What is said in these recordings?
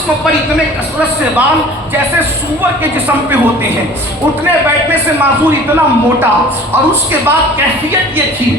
जिस्म पर इतने कसरत से बाल जैसे सूअर के जिस्म पे होते हैं, उठने बैठने से माजूर इतना मोटा। और उसके बाद कैफियत ये थी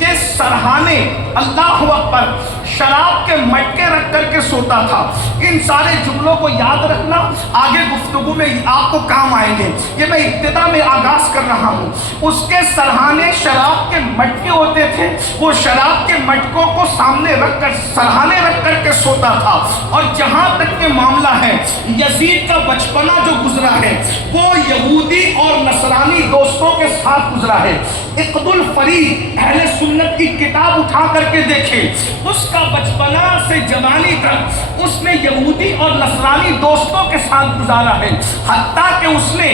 कि सरहाने, अल्लाह अकबर, शराब के मटके रख करके सोता था। इन सारे जुमलों को याद रखना, आगे गुफ्तगू में आपको काम आएंगे। ये मैं इब्तिदा में आगाज कर रहा हूँ। उसके सरहाने शराब के मटके होते थे, वो शराब के मटकों को सामने रख कर सरहाने रख करके सोता था। और जहाँ तक के मामला है, यजीद का बचपना जो गुजरा है वो यहूदी और नसरानी दोस्तों के साथ गुजरा है। इक़्दुल फरीद अहले सुन्नत की किताब उठा करके देखें, उसका बचपना से जवानी तक उसने यहूदी और नसरानी दोस्तों के साथ गुजारा है। हत्ता कि उसने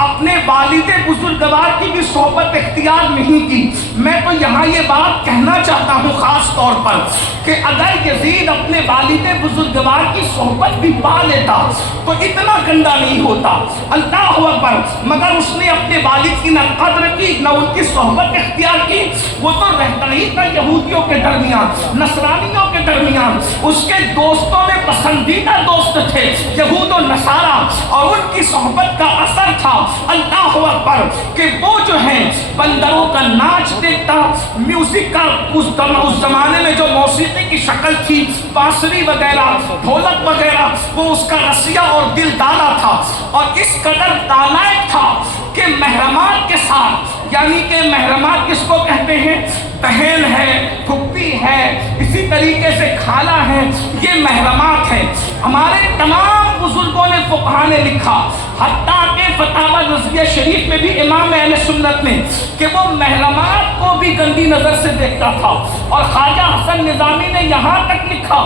अपने वालिदे बुजुर्गवार की भी सोहबत इख्तियार नहीं की। मैं तो यहाँ ये बात कहना चाहता हूँ खास तौर पर कि अगर यजीद अपने वालिदे बुजुर्गवार की सोहबत भी पा लेता तो इतना गंदा नहीं होता, अल्लाह अकबर। मगर उसने अपने वालिद की न कद्र की न उनकी सोहबत इख्तियार की। वो तो रहता ही था यहूदियों के दरमियान, नसरानियों के दरमियान। उसके दोस्तों में पसंदीदा दोस्त थे यहूद और नसारा, और उनकी सोहबत का असर था अल्लाह अकबर कि वो जो है बंदरों का नाच देखता, म्यूजिक का उस जमाने में जो मौसीकी की शक्ल थी, बांसुरी वगैरह, ढोलक वगैरह, वो उसका रसिया और दिल डाला था। और इस कदर नालायक था कि महरमात के साथ, यानी कि महरमात किसको कहते हैं, बहन है, फुप्पी है, इसी तरीके से खाला है, ये महरमात है। हमारे तमाम बुजुर्गों ने, फुकहा ने लिखा, हत्ता के फतावा रज़िया शरीफ में भी इमाम अहले सुन्नत ने, कि वो महरमात को भी गंदी नजर से देखता था। और ख्वाजा हसन निजामी ने यहाँ तक लिखा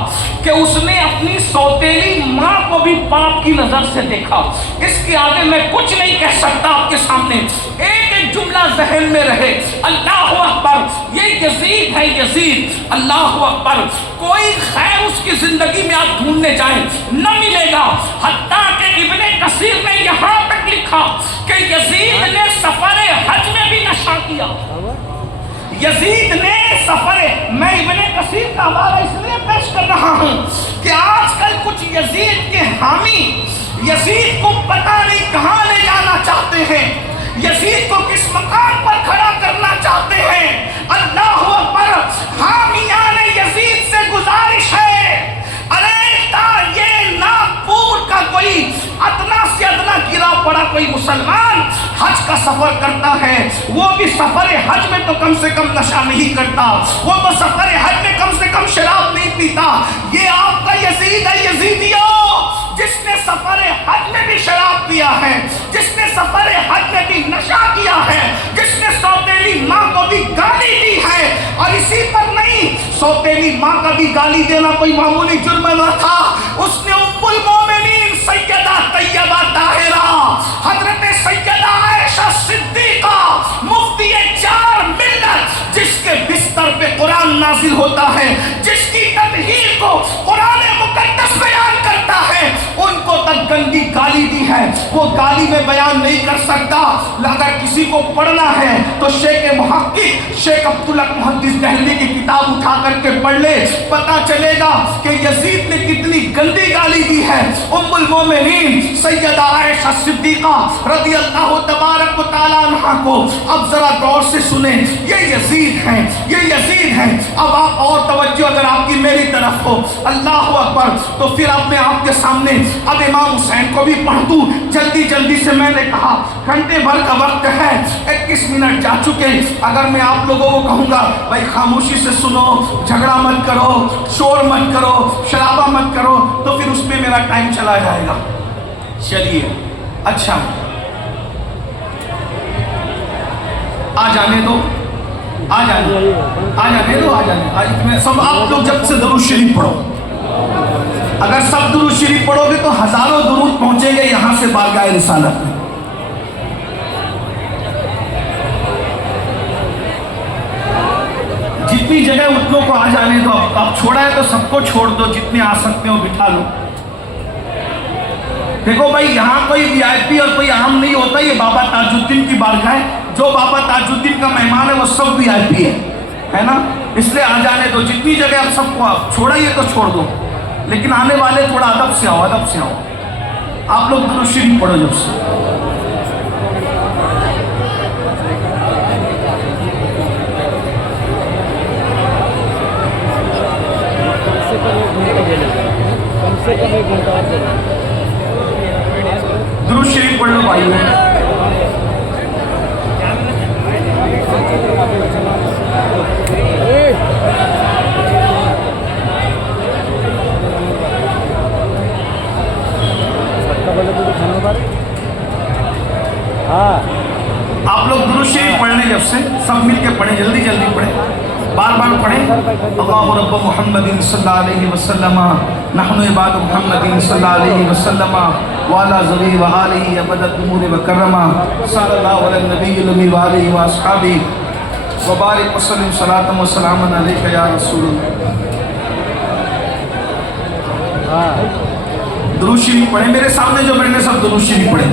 कि उसने अपनी सौतेली माँ को भी पाप की नजर से देखा। इसके आगे मैं कुछ नहीं कह सकता आपके सामने, एक एक जुमला जहन में रहे, अल्लाह अकबर। ये यजीद है, यजीद, अल्लाह अकबर। कोई खैर उसकी जिंदगी में आप ढूंढने जाएं न मिलेगा। हत्ता के इब्ने कसीर ने यहाँ तक लिखा कि यजीद ने सफर हज में भी नशा किया। यजीद ने सफर, मैं इब्ने कसीर का हवाला इसलिए पेश कर रहा हूँ कि आजकल कुछ यजीद के हामी यजीद को पता नहीं कहाँ ले जाना चाहते हैं, यजीद को किस मकान पर खड़ा करना चाहते हैं। अल्लाह अकबर। हामियान यजीद से गुजारिश है, अरे ये नागपुर का कोई अदना से अदना गिरा पड़ा कोई मुसलमान हज का सफर करता है, वो भी सफर हज में तो कम से कम नशा नहीं करता, वो तो सफर हज में कम से कम शराब नहीं पीता। ये आपका यजीद है, यजीदियों, जिसने सफर हज में भी शराब पिया है, जिसने सफर हज में भी नशा किया है, जिसने सौतेली माँ को भी गाली दी है। और इसी पर नहीं, सौतेली माँ का भी गाली देना कोई मामूली जुर्म न था। उसने उम्मुल मोमिनीन सैयदा तैयबा ताहिरा हजरत सैयदा आयशा सिद्दीका मुफ्ती चार मिल्लत, जिसके बिस्तर पे कुरान नाजिल होता है, जिसकी तदहीर को कुरान मुकद्दस बयान करता है, उनको तक गंदी गाली दी है। वो गाली में बयान नहीं कर सकता। अगर किसी को पढ़ना है तो शेख मुहक्किक शेख अब्दुल हक मुहद्दिस दहलवी की किताब उठा करके पढ़ ले, पता चलेगा कि यजीद ने कितनी गंदी गाली दी है उम्मुल मोमिनीन सैयदा आयशा सिद्दीका रज़ियल्लाहु तबारक व तआला अन्हा को। अब जरा गौर से सुने, ये यजीद हैं, ये यजीद हैं। अब आप और तवज्जो अगर आपकी मेरी तरफ हो, अल्लाह अकबर, तो फिर अब मैं आपके सामने अब इमाम हुसैन को भी पढ़ दूं जल्दी जल्दी से। मैंने कहा घंटे भर का वक्त है, 21 मिनट जा चुके। अगर मैं आप लोगों को कहूँगा भाई खामोशी से सुनो, झगड़ा मत करो, शोर मत करो, शराबा मत करो, तो फिर उसमें मेरा टाइम चला जाएगा। चलिए अच्छा, आ जाने दो, आ जाने दो, आ जाने। सब आप लोग जब से दुरूद शरीफ पढ़ो, अगर सब दुरूद शरीफ पढ़ोगे तो हजारों दुरूद पहुंचेंगे यहाँ से बारगाह रिसालत में। जितनी जगह उतनों को आ जाने दो। आप छोड़ा है तो सबको छोड़ दो, जितने आ सकते हो बिठा लो। देखो भाई, यहाँ कोई वीआईपी और कोई आम नहीं होता, ये बाबा ताजुद्दीन की बारगाह है। जो बाबा ताजुद्दीन का मेहमान है वो सब वीआईपी है ना, इसलिए आ जाने दो। जितनी जगह आप सबको, आप छोड़ा ये तो छोड़ दो। لیکن آنے والے تھوڑا ادب سے آؤ، ادب سے آؤ. آپ لوگ درود شریف پڑھو جب سے. درود شریف پڑھ لو بھائی. آپ لوگ درود شریف پڑھنے جب سے سب مل کے پڑھیں، جلدی جلدی پڑھیں، بار بار پڑھیں. اللہ رب محمد صلی اللہ علیہ وسلم، نحن عباد محمد صلی اللہ علیہ وسلم، وعلی ذوی وآلہ ابدت امور وکرمہ، صلی اللہ علی النبی الامی وآلہ واصحابہ وبارک وسلم صلاۃ و سلام علیک یا رسول اللہ. درود شریف پڑھیں، میرے سامنے جو بیٹھے سب درود شریف پڑھیں.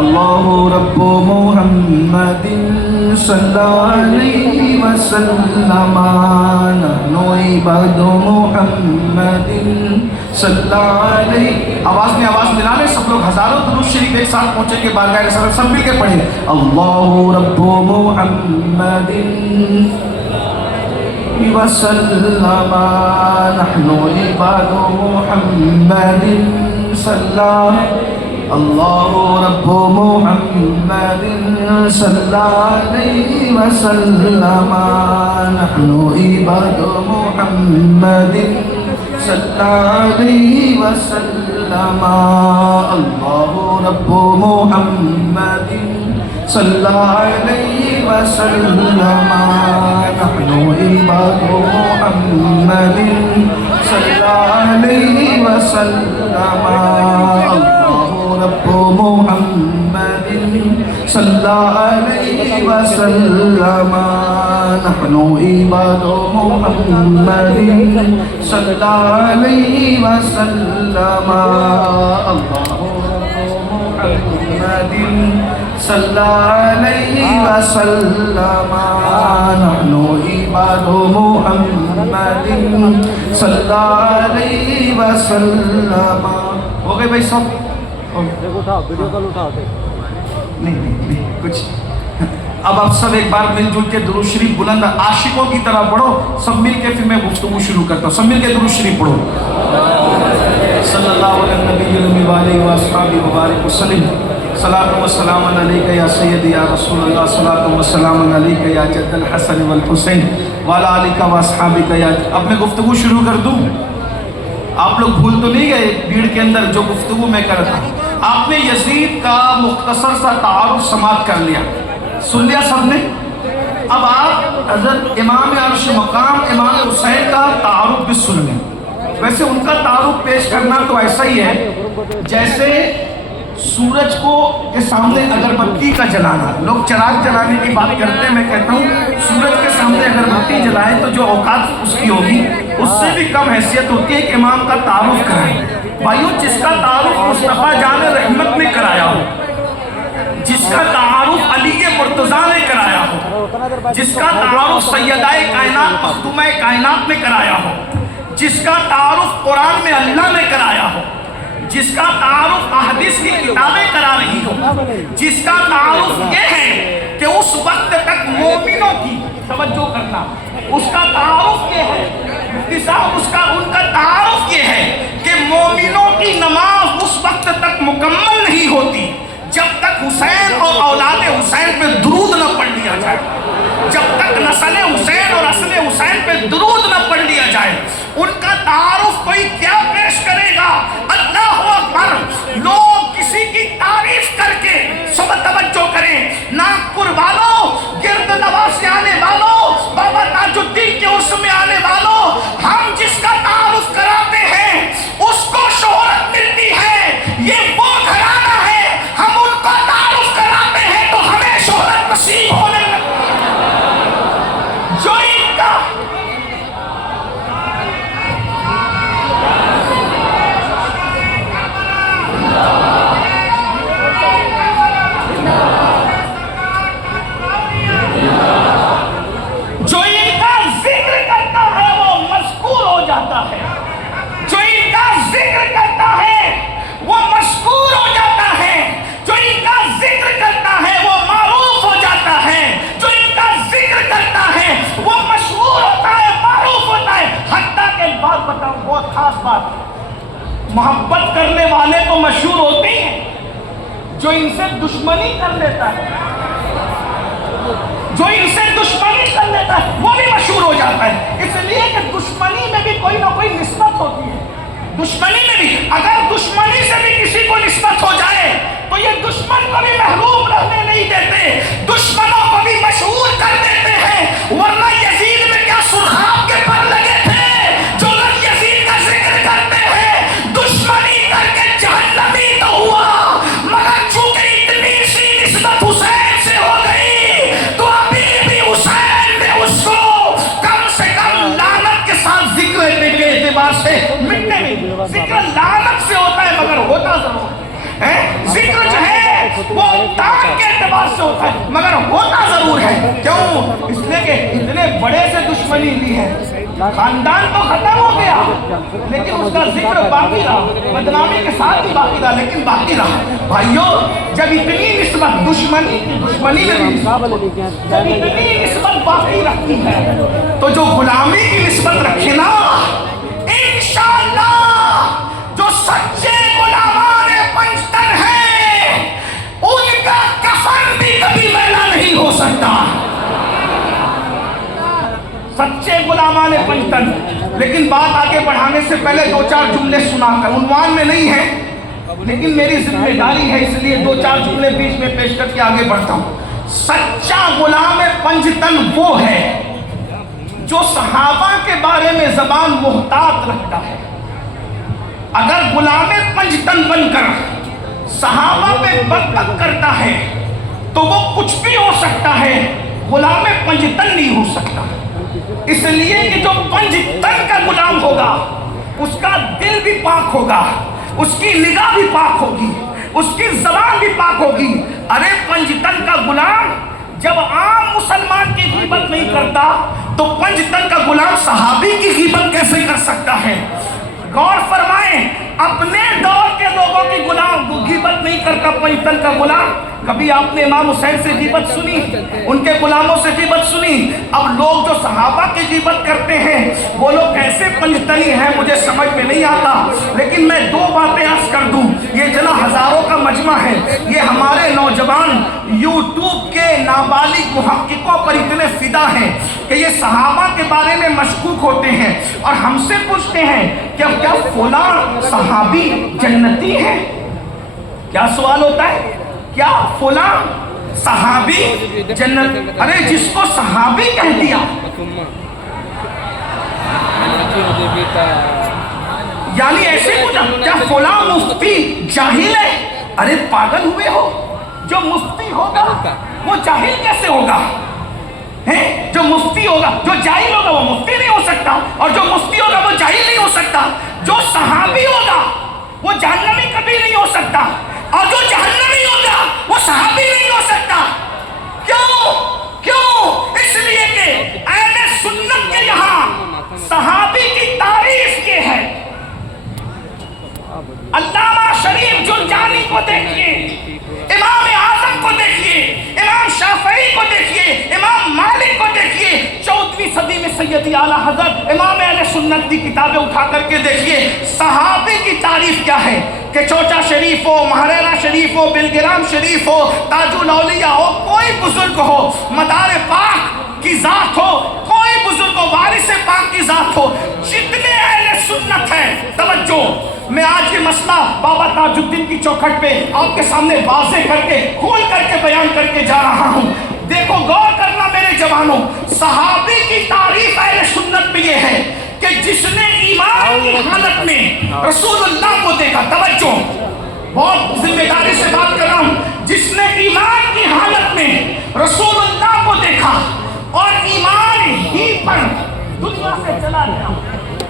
اللہ رب محمد صلی اللہ علیہ وسلم، نحن عباد محمد صلی اللہ علیہ. آواز میں آواز ملانے سب لوگ ہزاروں درود شریف ایک ساتھ پہنچیں گے بارگاہ رسالت، سب مل کے پڑھیں. اللہ رب محمد وسلم، نحن عباد محمد صلی اللہ. اللہ رب محمد صلی اللہ علیہ وسلم، نحن عباد محمد صلی اللہ علیہ وسلم. اللہ رب محمد صلی اللہ علیہ وسلم، نحن عباد محمد صلی اللہ علیہ وسلم. رب محمد صلی اللہ علیہ وسلم، نحن عباد محمد صلی اللہ علیہ وسلم. اللہ رب محمد صلی اللہ علیہ وسلم، نحن عباد محمد صلی اللہ علیہ وسلم. ہو گئے بھائی سب؟ ویڈیو کال اٹھاؤ. نہیں کچھ. اب آپ سب ایک بار مل جل کے درود شریف بلند عاشقوں کی طرح پڑھو. سب مل کے پھر میں گفتگو شروع کرتا ہوں. سب مل کے درود شریف پڑھو. صلی اللہ علیہ نبی الامی وآلہ واصحابہ وبارک وسلم. صلاۃ و سلام علیک یا سیدی یا رسول اللہ، صلاۃ و سلام علیک یا جد الحسن والحسین وعلی آلک واصحابک یا. اب میں گفتگو شروع کر دوں. آپ لوگ بھول تو نہیں گئے بھیڑ کے اندر جو گفتگو میں کر رہا تھا؟ آپ نے یزید کا مختصر سا تعارف سماعت کر لیا، سن لیا سب نے. اب آپ حضرت امام عرش مقام امام حسین کا تعارف بھی سن لیں. ویسے ان کا تعارف پیش کرنا تو ایسا ہی ہے جیسے سورج کو کے سامنے اگربتی کا جلانا. لوگ چراغ جلانے کی بات کرتے ہیں، میں کہتا ہوں سورج کے سامنے اگربتی جلائے تو جو اوقات اس کی ہوگی اس سے بھی کم حیثیت ہوتی ہے کہ امام کا تعارف کرائیں. بھائیو، جس کا تعارف مصطفیٰ جان رحمت نے کرایا ہو، جس کا تعارف علی مرتضیٰ نے کرایا ہو، جس کا تعارف سیدہ کائنات مخدومہ کائنات نے کرایا ہو، جس کا تعارف قرآن میں اللہ نے کرایا ہو، جس کا تعارف احادیث کی کتابیں کرا رہی ہو، جس کا تعارف یہ ہے کہ اس وقت تک مومنوں کی توجہ کرنا، اس کا تعارف یہ ہے ان کا تعارف یہ ہے کہ مومنوں کی نماز اس وقت تک مکمل نہیں ہوتی جب تک حسین اور اولاد حسین پہ درود نہ پڑھ لیا جائے، جب تک نسل حسین اور اصل حسین پہ درود نہ پڑھ لیا جائے. ان کا تعارف کوئی کیا پیش کرے گا؟ اللہ اکبر. لوگ کسی کی تعریف کر کے سب توجہ کریں. ناگپور والوں، گرد نواز سے آنے والوں، بابا تاج الدین کے عرس میں آنے والوں، ہم جس کا تعارف کراتے ہیں اس کو شہرت ملتی ہے. یہ وہ گھرانہ ہے، ہم ان کا تعارف کراتے ہیں تو ہمیں شہرت نصیب ہونے لگتی. جو ان کا है। जो इनका जिक्र करता है वो मशहूर हो जाता है, जो इनका जिक्र करता है वो मारूफ हो जाता है, जो इनका जिक्र करता है वो मशहूर होता है, मारूफ होता है। हत्ता के बात बताऊं, बहुत खास बात, मोहब्बत करने वाले तो मशहूर होते हैं, जो इनसे दुश्मनी कर लेता है, जो इनसे दुश्मनी कर लेता है वो भी मशहूर हो जाता है। इसलिए कि दुश्मनी में भी कोई ना कोई निस्बत होती है। दुश्मनी में भी अगर दुश्मनी से भी किसी को निस्बत हो जाए तो ये दुश्मन को भी महरूम रहने नहीं देते, दुश्मनों को भी मशहूर कर देते हैं। वरना यजीद में क्या सुरखाब के पर लगे थे, जो लोग यजीद का जिक्र करते हैं दुश्मनी करके जहन्नमी तो हुआ, मगर चूंकि इतनी सी निस्बत हुसैन से हो गई तो अभी भी हुसैन ने उसको कम से कम लानत के साथ जिक्र के एतबार से मिटने नहीं। जिक्र लानत से होता है मगर होता जरूर है, जिक्र जो है वो तान के एतबार से होता है मगर होता जरूर है। क्यों? इसलिए कि इतने बड़े से दुश्मनी ली है, खानदान तो खत्म हो गया लेकिन उसका जिक्र बाकी रहा, बदनामी के साथ ही बाकी रहा लेकिन बाकी रहा। भाइयों, जब इतनी निस्बत दुश्मनी में भी जब इतनी निस्बत बाकी रखती है तो जो गुलामी की निस्बत रखे ना, इंशाअल्लाह जो सच्चे गुलामान पंचतन हैं उनका कफन भी कभी मैला नहीं हो सकता। सच्चे गुलामान पंचतन। लेकिन बात आगे बढ़ाने से पहले दो चार जुमले सुनाकर, उन्वान में नहीं है लेकिन मेरी जिम्मेदारी है इसलिए दो चार जुमले बीच में पेश करके आगे बढ़ता हूं। सच्चा गुलाम पंचतन वो है जो सहाबा के बारे में जबान मुहतात रखता है। अगर गुलाम पंचतन बनकर सहाबा पे बकबक करता है तो वो कुछ भी हो सकता है, गुलाम पंचतन नहीं हो सकता। इसलिए कि जो पंचतन का गुलाम होगा उसका दिल भी पाक होगा, उसकी निगाह भी पाक होगी, उसकी जबान भी पाक होगी। अरे पंचतन का गुलाम जब आम मुसलमान की गिबत नहीं करता तो पंचतन का गुलाम सहाबी की गिबत कैसे कर सकता है? गौर फरमाएं, अपने दौर के लोगों की गुलाम गिबत नहीं करता पंचतन का गुलाम। कभी आपने इमाम हुसैन से गिबत सुनी, उनके गुलामों से गिबत सुनी? अब लोग जो सहाबा की गिबत करते हैं वो लोग कैसे पंचतनी हैं मुझे समझ में नहीं आता। लेकिन मैं दो बातें अर्ज कर दूं, ये जना हजारों का मजमा है, ये हमारे नौजवान यूट्यूब के नाबालिग मुहक्किकों पर इतने फिदा हैं कि ये सहाबा के बारे में मशकूक होते हैं और हमसे पूछते हैं कि क्या फलां सहाबी जन्नती है? क्या सवाल होता है? क्या फलां सहाबी जन्नत? अरे जिसको सहाबी कह दिया, यानी ऐसे पूछा क्या फलां मुफ्ती जाहिल है? अरे पागल हुए हो, जो मुफ्ती होगा वो जाहिल कैसे होगा? है जो मुफ्ती होगा, जो जाहिल होगा वो मुफ्ती नहीं हो सकता, और जो मुफ्ती होगा वो जाहिल नहीं हो सकता। जो सहाबी होगा वो जहन्नमी कभी नहीं हो सकता, और जो जहन्नमी होगा वो सहाबी नहीं हो सकता। क्यों? क्यों? इसलिए कि अहले सुन्नत के यहाँ सहाबी की तारीफ ये है। अल्लामा शरीफ जुर्जानी को देखिए, इमाम आजम को देखिए, इमाम शाफई को देखिए, इमाम मालिक को देखिए, 14वीं सदी में सैयदी आला हजरत इमाम अहले सुन्नत की किताबें उठा करके देखिए सहाबी की तारीफ क्या है। कि चोचा शरीफ हो, महरेरा शरीफ हो, बिलगिराम शरीफ हो, ताजुल औलिया हो, कोई बुजुर्ग हो, मदार पाक की जात हो, कोई बुजुर्ग हो, वारिस पाक की जात हो, जितने अहले सुन्नत है, तवज्जो, मैं आज ये मसला बाबा ताजुद्दीन की चौखट पे आपके सामने वाज़े करके खोल करके बयान करके जा रहा हूँ। देखो, गौर करना मेरे जवानों, सहाबी की तारीफ अहले सुन्नत में ये है कि जिसने ईमान की हालत में रसूलुल्लाह को देखा, तवज्जो, बहुत जिम्मेदारी से बात कर रहा हूँ, जिसने ईमान की हालत में रसूलुल्लाह को देखा और ईमान ही पर दुनिया से चला गया,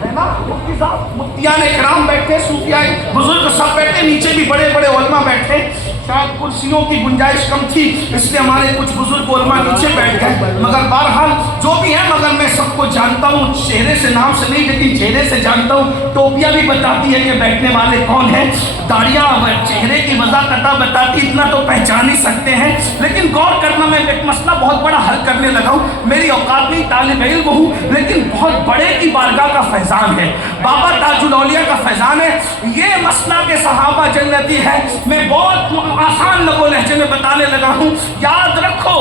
है ना? मुफ्ती साहब, मुफ्तियान इकराम बैठे, सूफिया बुजुर्ग सब बैठे, नीचे भी बड़े बड़े उलमा बैठे, शायद कुर्सियों की गुंजाइश कम थी, इसलिए हमारे कुछ बुजुर्ग उलमा नीचे बैठ गए। मगर बहरहाल जो भी है, मगर मैं सबको जानता हूँ, चेहरे से, नाम से नहीं लेकिन चेहरे से जानता हूँ। टोपियाँ भी बताती है कि बैठने वाले कौन है, दाढ़ियाँ चेहरे की वजह कटा बताती, इतना तो पहचान ही सकते हैं। लेकिन गौर करना, मैं एक मसला बहुत बड़ा हल करने लगा हूँ। मेरी औकात नहीं, तालिब इल्म हूँ, लेकिन बहुत बड़े की बारगाह का फैजान है, बाबा ताजुल औलिया का फैजान है। ये मसला के सहाबा जन्नती है, मैं बहुत आसान लगो लहजे में बताने लगा हूँ। याद रखो,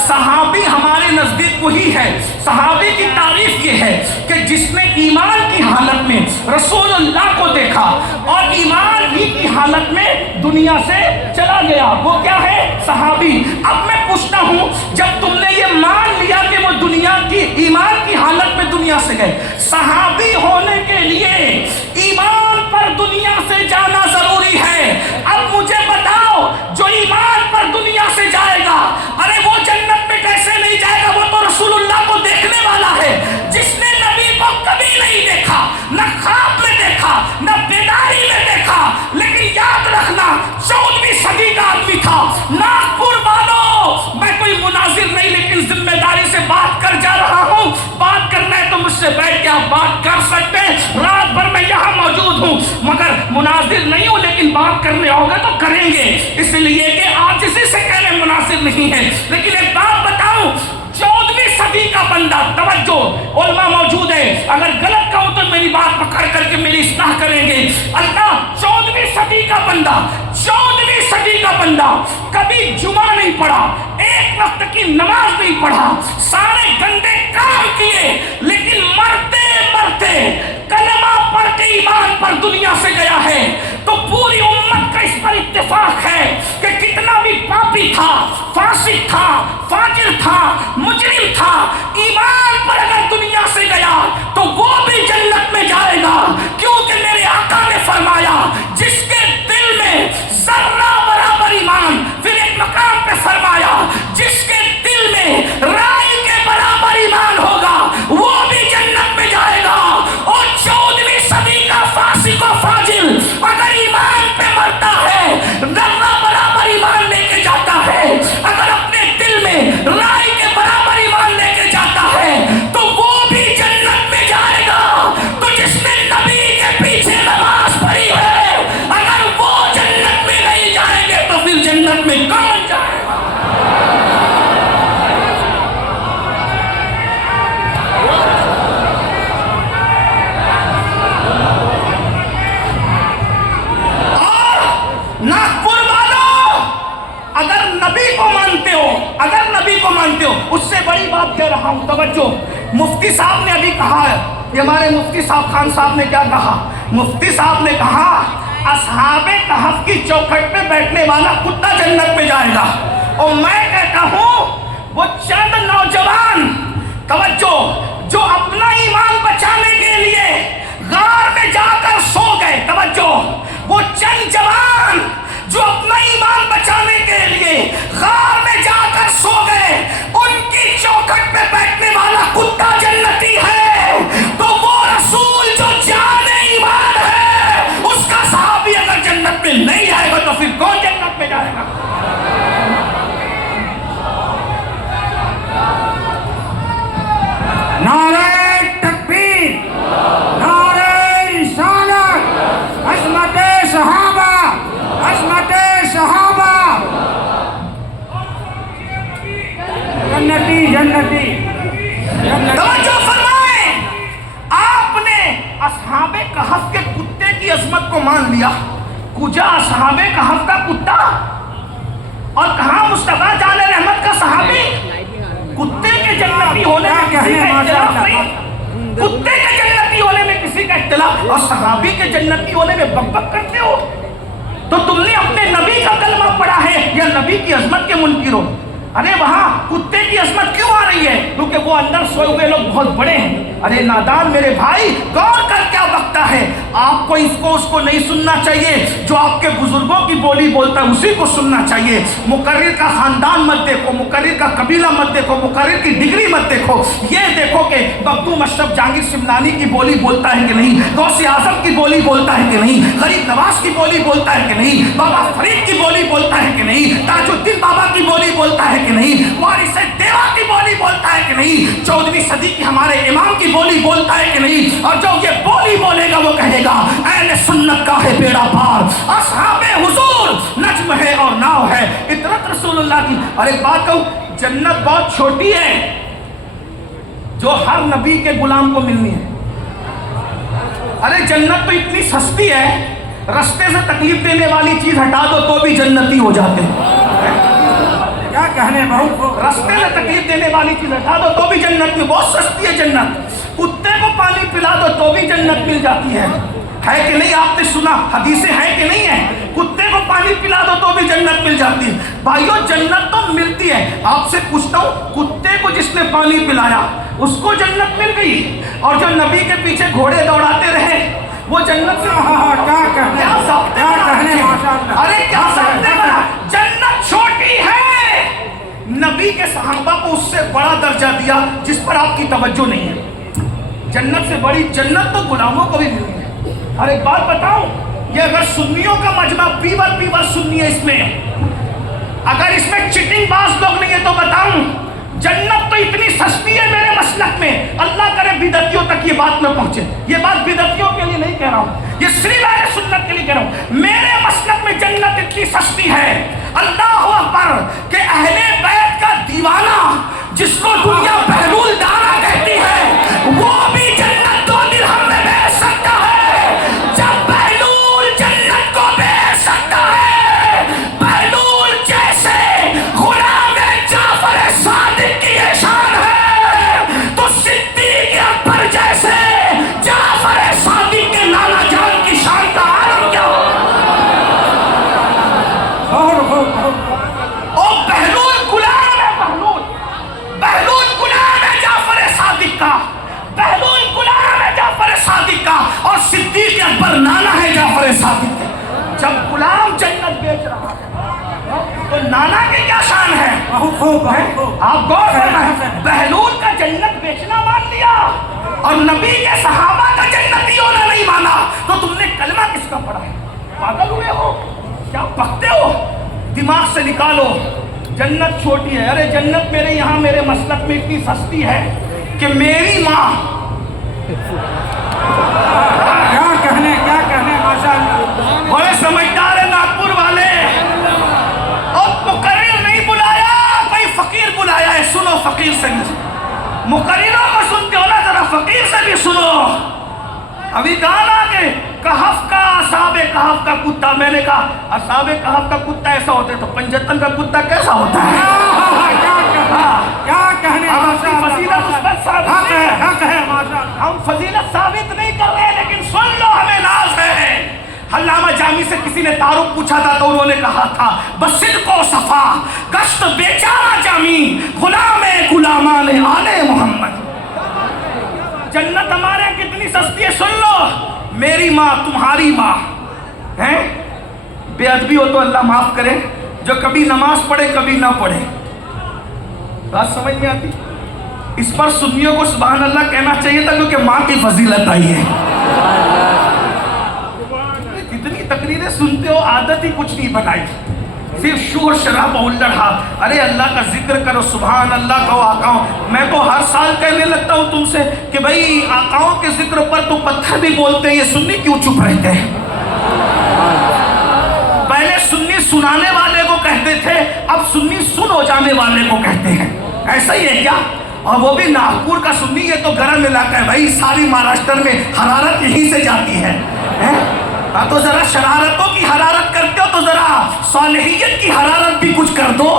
सहाबी हमारे नजदीक वही है। सहाबी की तारीफ ये है कि जिसने ईमान की हालत में रसूलुल्लाह को देखा और ईमान ही की हालत में दुनिया से चला गया, वो क्या है? सहाबी। अब मैं पूछता हूँ, जब तुमने ये मान लिया कि वो दुनिया की ईमान की हालत में दुनिया से गए, सहाबी होने के लिए ईमान पर दुनिया से जाना जरूरी है। अब मुझे बताओ, जो ईमान पर दुनिया से जाएगा, अरे वो जन्नत में कैसे नहीं जाएगा? वो तो रसूलुल्लाह को देखने वाला है। जिसने नबी को कभी नहीं देखा, न ख्वाब में देखा, न बेदारी में देखा, लेकिन याद रखना 14वीं सदी का आदमी था। नागपुर वालों, मैं कोई मुनाजिर नहीं, लेकिन जिम्मेदारी से बात कर जा रहा हूँ। बात करना है तो मुझसे बैठ के आप बात कर सकते हैं। रात भर मैं यहाँ मौजूद हूँ, मगर मुनाजिर नहीं हूँ, लेकिन बात करने आओगे तो करेंगे, इसलिए कि आजिज़ी से कहने मुनासिब नहीं है। लेकिन एक बात बताऊं, 14वीं सदी का बंदा, तवज्जो, उलमा मौजूद है, अगर गलत कहूं तो मेरी बात पकड़ करके मेरी इस्लाह करेंगे। अल्लाह, 14वीं सदी का बंदा, 14वीं सदी का बंदा कभी जुमा नहीं पढ़ा, एक वक्त की नमाज नहीं पढ़ा, सारे गंदे काम किए, लेकिन मरते मरते कलमा पढ़ के ईमान पर दुनिया से गया है। तो पूरी उम्मत का इस पर इत्तेफाक है कि कितना भी पापी था, फासिक था, फाजिर था, मुजरिम था, ईमान पर अगर दुनिया से गया तो वो भी जन्नत में जाएगा। क्योंकि मेरे आका ने फरमाया, जिसके दिल में जर्रा बराबर ईमान, फिर एक मकाम पे फरमाया, जिसके दिल में राई के बराबर ईमान होगा, वो भी जन्नत में जाएगा। और 14वीं सदी का फासिक और फाजिल अगर ईमान पे मरता है, जर्रा बराबर ईमान लेके जाता है, अगर अपने दिल में राई के बराबर ईमान लेके जाता है, तो वो भी जन्नत में जाएगा। तो जिसने नबी के पीछे नमाज पढ़ी है, अगर वो जन्नत में नहीं जाएंगे तो फिर जन्नत में कौन जाएगा? नागपुर वालों, अगर नबी को मानते हो, अगर नबी को मानते हो, उससे बड़ी बात कह रहा हूं, तवज्जो। मुफ्ती साहब ने अभी कहा है, ये हमारे मुफ्ती साहब खान साहब ने क्या कहा? मुफ्ती साहब ने कहा, असहाबे कहफ की चौखट पे बैठने वाला कुत्ता जन्नत में जाएगा। और मैं कहता हूं, वो चंद नौजवान, तवज्जो, जो अपना ईमान बचाने के लिए गार में जाकर सो गए, तवज्जो, वो चंद जवान जो अपना ईमान बचाने के लिए गार में जाकर सो गए, उनकी चौखट पे बैठने वाला कुत्ता जन्नती है। तो वो रसूल जो जाने ईमान है, उसका सहाबी अगर जन्नत में नहीं जाएगा तो फिर कौन जन्नत में जाएगा? नारे तकबीर, नारे रिसालत, अज़मते सहाबा, अज़मते सहाबा, जन्नती जन्नती जन्नती। तवज्जो फरमाए, आपने असहाबे कहफ के कुत्ते की अजमत को मान लिया। कुजा असहाबे कहफ का कुत्ता, और कहा मुस्तफा जाने रहमत का सहाबी। कुत्ते के जन्नती होने में किसी का इख्तिलाफ नहीं, कुत्ते के जन्नती होने में किसी का इख्तिलाफ, और सहाबी के जन्नती होने में बकबक करते हो। तो तुमने अपने नबी का कलमा पढ़ा है या नबी की अजमत के मुनकिर हो? अरे वहां कुत्ते की अजमत क्यों आ रही है? क्योंकि वो अंदर सोए हुए लोग बहुत बड़े हैं। अरे नादान मेरे भाई, गौर कर क्या बकता है। آپ کو اس کو نہیں سننا چاہیے، جو آپ کے بزرگوں کی بولی بولتا ہے اسی کو سننا چاہیے۔ مقرر کا خاندان مت دیکھو، مقرر کا قبیلہ مت دیکھو، مقرر کی ڈگری مت دیکھو، یہ دیکھو کہ مخدوم اشرف جہانگیر سمنانی کی بولی بولتا ہے کہ نہیں، غوث اعظم کی بولی بولتا ہے کہ نہیں، غریب نواز کی بولی بولتا ہے کہ نہیں، بابا فرید کی بولی بولتا ہے کہ نہیں، تاج الدین بابا کی بولی بولتا ہے کہ نہیں، وارث دیوا کی بولی بولتا ہے کہ نہیں، 14ویں صدی کی ہمارے امام کی بولی بولتا ہے کہ نہیں۔ اور جو یہ بولی بولے گا وہ کہے گا اہل سنت کا ہے بیڑا پار، اصحاب حضور نجم ہے اور ناؤ ہے، اطرت رسول اللہ کی۔ اور ایک بات کہوں، جنت بہت چھوٹی ہے جو ہر نبی کے غلام کو ملنی ہے۔ ارے جنت تو اتنی سستی ہے، رستے سے تکلیف دینے والی چیز ہٹا دو تو بھی جنتی ہو جاتے ہیں۔ کیا کہنے بہت رستے میں تکلیف دینے والی چیز ہٹا دو تو بھی جنت میں، بہت سستی ہے جنت۔ کتے کو پانی پلا دو تو بھی جنت مل جاتی ہے کہ نہیں؟ آپ نے سنا، حدیثیں ہیں کہ نہیں ہیں؟ کتے کو پانی پلا دو تو بھی جنت مل جاتی ہے۔ بھائیو جنت تو ملتی ہے۔ آپ سے پوچھتا ہوں، کتے کو جس نے پانی پلایا اس کو جنت مل گئی، اور جو نبی کے پیچھے گھوڑے دوڑاتے رہے وہ جنت سے ارے کیا سمجھتے بنا؟ جنت چھوٹی ہے، نبی کے صحابہ کو اس سے بڑا درجہ دیا جس پر آپ کی توجہ نہیں ہے۔ جنت سے بڑی جنت تو غلاموں کو بھی ملی ہے۔ اور ایک بات بتاؤں، یہ اگر سنیوں کا مجمع پیور سنی ہے، اس میں اگر اس میں چٹنگ باز لوگ نہیں ہے تو بتاؤں، جنت تو اتنی سستی ہے میرے مسلک میں، اللہ کرے بدعتیوں تک یہ بات نہ پہنچے۔ یہ بات بدعتیوں کے لیے نہیں کہہ رہا ہوں، یہ صرف اہل سنت کے لیے کہہ رہا ہوں۔ میرے مسلک میں جنت اتنی سستی ہے، اللہ اکبر، کہ اہل بیت کا دیوانہ جس کو دنیا بہلول دانا کہتی ہے وہ بھی جنت 2 درہم میں بیچ سکتا ہے۔ جب بہلول جنت کو بیچ سکتا ہے، بہلول جیسے غلام جعفر صادق کی یہ شان ہے، تو صدیق اکبر جیسے جعفر صادق کے نانا جان کی شان کا عالم کیا ہو؟ او بہلول غلام ہے، بہلول غلام ہے جعفر صادق کا، بہلول غلام ہے جعفر صادق کا، اور صدیق اکبر نانا ہے جعفر صادق کا۔ جب غلام جنت بیچ رہا ہے تو نانا کی کیا شان ہے؟ آپ غور کرنا، بہلول کا جنت بیچنا مان لیا اور نبی کے صحابہ کا جنتی ہونا نہیں مانا، تو تم نے کلمہ کس کا پڑھا ہے؟ پاگل ہوئے ہو کیا؟ پکتے ہو؟ دماغ سے نکالو، جنت چھوٹی ہے۔ ارے جنت میرے یہاں میرے مسلک میں اتنی سستی ہے کہ میری ماں، کیا کہنے ماشاء اللہ، بڑے سمجھدار ہیں ناگپور والے، اور مقرر نہیں بلایا، کوئی فقیر بلایا ہے۔ سنو فقیر سے بھی، مقرروں کو سنتے ہو نا، ذرا فقیر سے بھی سنو۔ ابھی کہا نا کہ کہف کا، اصحاب کہف کا کتا، میں نے کہا اصحاب کہف کا کتا ایسا ہوتا ہے تو پنجتن کا کتا کیسا ہوتا ہے؟ کیا کہنے فضیلت مثبت ثابت ہے، حق ہے ماشاء اللہ۔ ہم فضیلت ثابت نہیں کر رہے، لیکن سن لو ہمیں ناز ہے۔ علامہ جامی سے کسی نے تعارف پوچھا تھا تو انہوں نے کہا تھا بصدق و صفا گشت بیچارہ جامی، غلام غلامان آل محمد۔ جنت ہمارے کتنی سستی ہے سن لو۔ میری ماں، تمہاری ماں ہے، بے ادبی ہو تو اللہ معاف کرے، جو کبھی نماز پڑھے کبھی نہ پڑھے، بات سمجھ میں آتی؟ اس پر سنیوں کو سبحان اللہ کہنا چاہیے تھا، کیونکہ ماں کی فضیلت آئی ہے۔ کتنی تقریریں سنتے ہو، عادت ہی کچھ نہیں بنائی، صرف شور شرابہ الٹ ہاتھ۔ ارے اللہ کا ذکر کرو، سبحان اللہ کہو آقاؤں۔ میں تو ہر سال کہنے لگتا ہوں تم سے کہ بھائی آقاؤں کے ذکر پر تو پتھر بھی بولتے ہیں، یہ سنی کیوں چپ رہتے ہیں؟ پہلے سنی سنانے والے کو کہتے تھے، اب سنی سن ہو جانے والے کو کہتے ہیں، ایسا ہی ہے کیا؟ اور وہ بھی ناگپور کا سنی، یہ تو گرم علاقہ ہے بھائی، ساری مہاراشٹر میں حرارت یہیں سے جاتی ہے۔ تو ذرا شرارتوں کی حرارت کرتے ہو تو ذرا صالحیت کی حرارت بھی کچھ کر دو،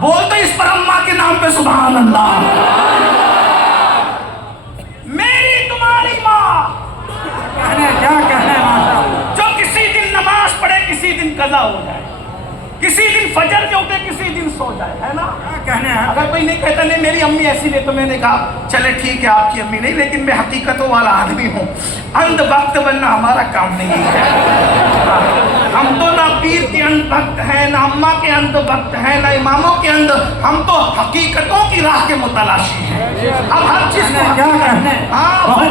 بول دو اس پر اماں کے نام پہ سبحان اللہ۔ میری تمہاری ماں، کیا کہنے ماشاء اللہ، جو کسی دن نماز پڑھے کسی دن قضا ہو جائے، کسی دن فجر میں اٹھے کسی دن سو جائے، ہے نا؟ कहने हैं अगर कोई नहीं कहता नहीं मेरी अम्मी ऐसी नहीं, तो मैंने कहा चले ठीक है आपकी अम्मी नहीं, लेकिन मैं हकीकतों वाला आदमी हूँ। अंध भक्त बनना हमारा काम नहीं है। हम तो ना पीर के अंध भक्त हैं, ना अम्मा के अंध भक्त हैं, ना इमामों के अंध, हम तो हकीकतों की राह के मुतलाशी हैं। अब हर चीज को क्या कहने हैं?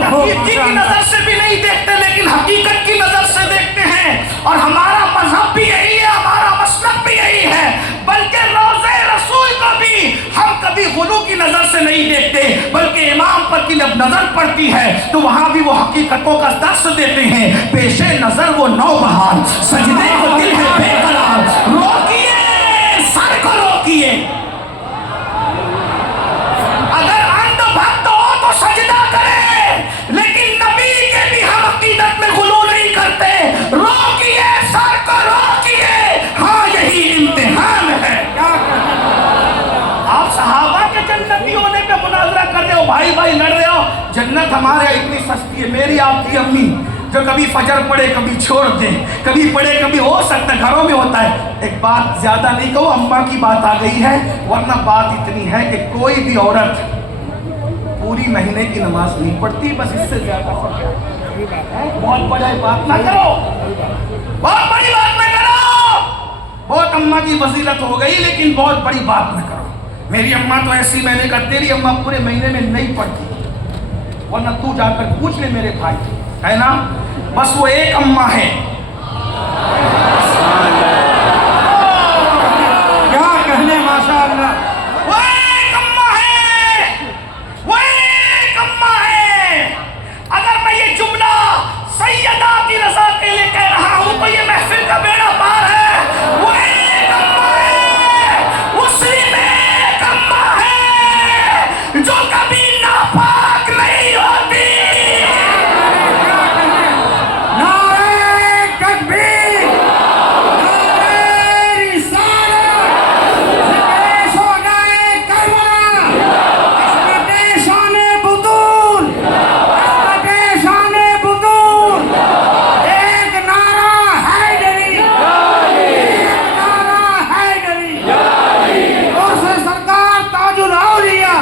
हकीकी की नजर से भी नहीं देखते, लेकिन हकीकत की नजर से देखते हैं। और हमारा मजहब भी यही है, हमारा मसलक भी यही है। बल्कि रोज़े रसूल को भी हम कभी गुलू की नजर से नहीं देखते, बल्कि इमाम पर की जब नजर पड़ती है तो वहां भी वो हकीकतों का दर्श देते हैं। पेशे नजर वो नौबहार, सजदे को दिल है बेकरार, रोकिए सर को रोकिए। अगर अंध भक्त हो तो सजदा करे, लेकिन नबी के भी हम अकीदत में गुलू नहीं करते। रोकिए सर को रोकिए। हाँ यही इम्तिहान है। आप सहाबा के जन्नती होने पे मुनाजरा कर रहे हो, भाई भाई लड़ रहे हो। जन्नत हमारे यहाँ इतनी सस्ती है। मेरी आपकी अम्मी जो कभी फजर पढ़े कभी छोड़ दे, कभी पढ़े कभी, हो सकता है घरों में होता है। एक बात ज्यादा नहीं कहूँ, अम्मा की बात आ गई है, वरना बात इतनी है कि कोई भी औरत पूरी महीने की नमाज नहीं पढ़ती, बस इससे ज्यादा बहुत बड़ी बात ना करो, बहुत बड़ी बात ना करो। बहुत अम्मा की फजीलत हो गई, लेकिन बहुत बड़ी बात ना करो। मेरी अम्मा तो ऐसी, मैंने कहा तेरी अम्मा पूरे महीने में नहीं पढ़ती, वरना तू जाकर पूछ ले मेरे भाई, है ना। बस वो एक अम्मा है। क्या कहने माशाअल्लाह। वो एक अम्मा है, वो एक अम्मा है। अगर मैं ये जुमला सैयदा की रजा के लिए कह रहा हूं तो ये महफिल का बेड़ा पार है। वो एक अम्मा है, वो सिर्फ एक अम्मा है जो कभी नापाक नहीं होती। नारे तकबीर, नारे रिसालत, जिक्र-ए-शोहदाए करबला, इस्मत-ए-शान-ए बुतूल, इस्मत-ए-शान-ए बुतूल। एक नारा हैदरी, एक नारा हैदरी। और से सरकार ताजुल औलिया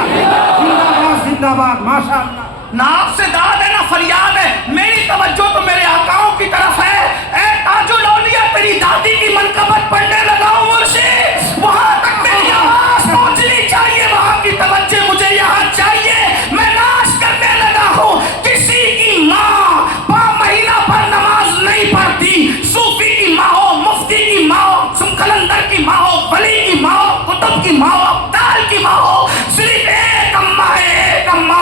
जिंदाबाद जिंदाबाद माशाअल्लाह। ना आपसे दाद है ना फरियाद है, मेरी तवज्जो तो मेरे आकाओं की तरफ है। ए ताजुल औलिया, तेरी दादी की मनकबत पढ़ने लगा हूं मुर्शिद, वहां तक मेरी आवाज पहुंचनी चाहिए, वहां की तवज्जो मुझे यहाँ चाहिए। मैं नाश करने लगा हूं। किसी की माँ महीना भर नमाज नहीं पढ़ती, सूफी की माँ हो, मुफ्ती की माँ हो, कलंदर की माँ हो, वली की माँ हो, कुतुब की माँ हो, अब्दाल की माँ हो, सिर्फ एक अम्मा है, एक अम्मा।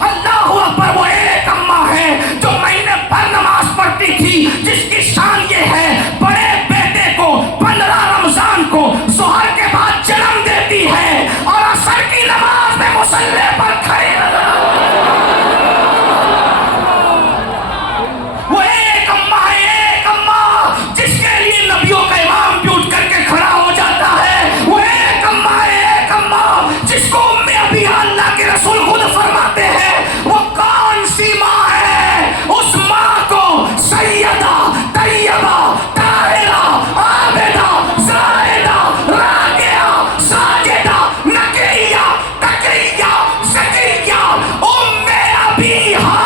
अल्लाहु अकबर, वो एक अम्मा है जो महीने भर नमाज पढ़ती थी, जिसकी शान ये है बड़े बेटे को 15 रमजान को जोहर के बाद जन्म देती है और असर की नमाज में मुसल्ले पर खड़ी नजर वो एक अम्मा है, एक अम्मा जिसके लिए नबियों का इमाम भी उठ करके खड़ा हो जाता है। वो एक अम्मा है, एक अम्मा जिसको उम्मे अभी अल्लाह के रसूल खुद फरमाते हैं वो कौन सी माँ है। उस माँ को सैयदा, तैयबा, ताहिरा, आबिदा, जाहिदा, राकिया, साजिदा, नकिया, तकिया, ज़किया, उम्मे अबीहा,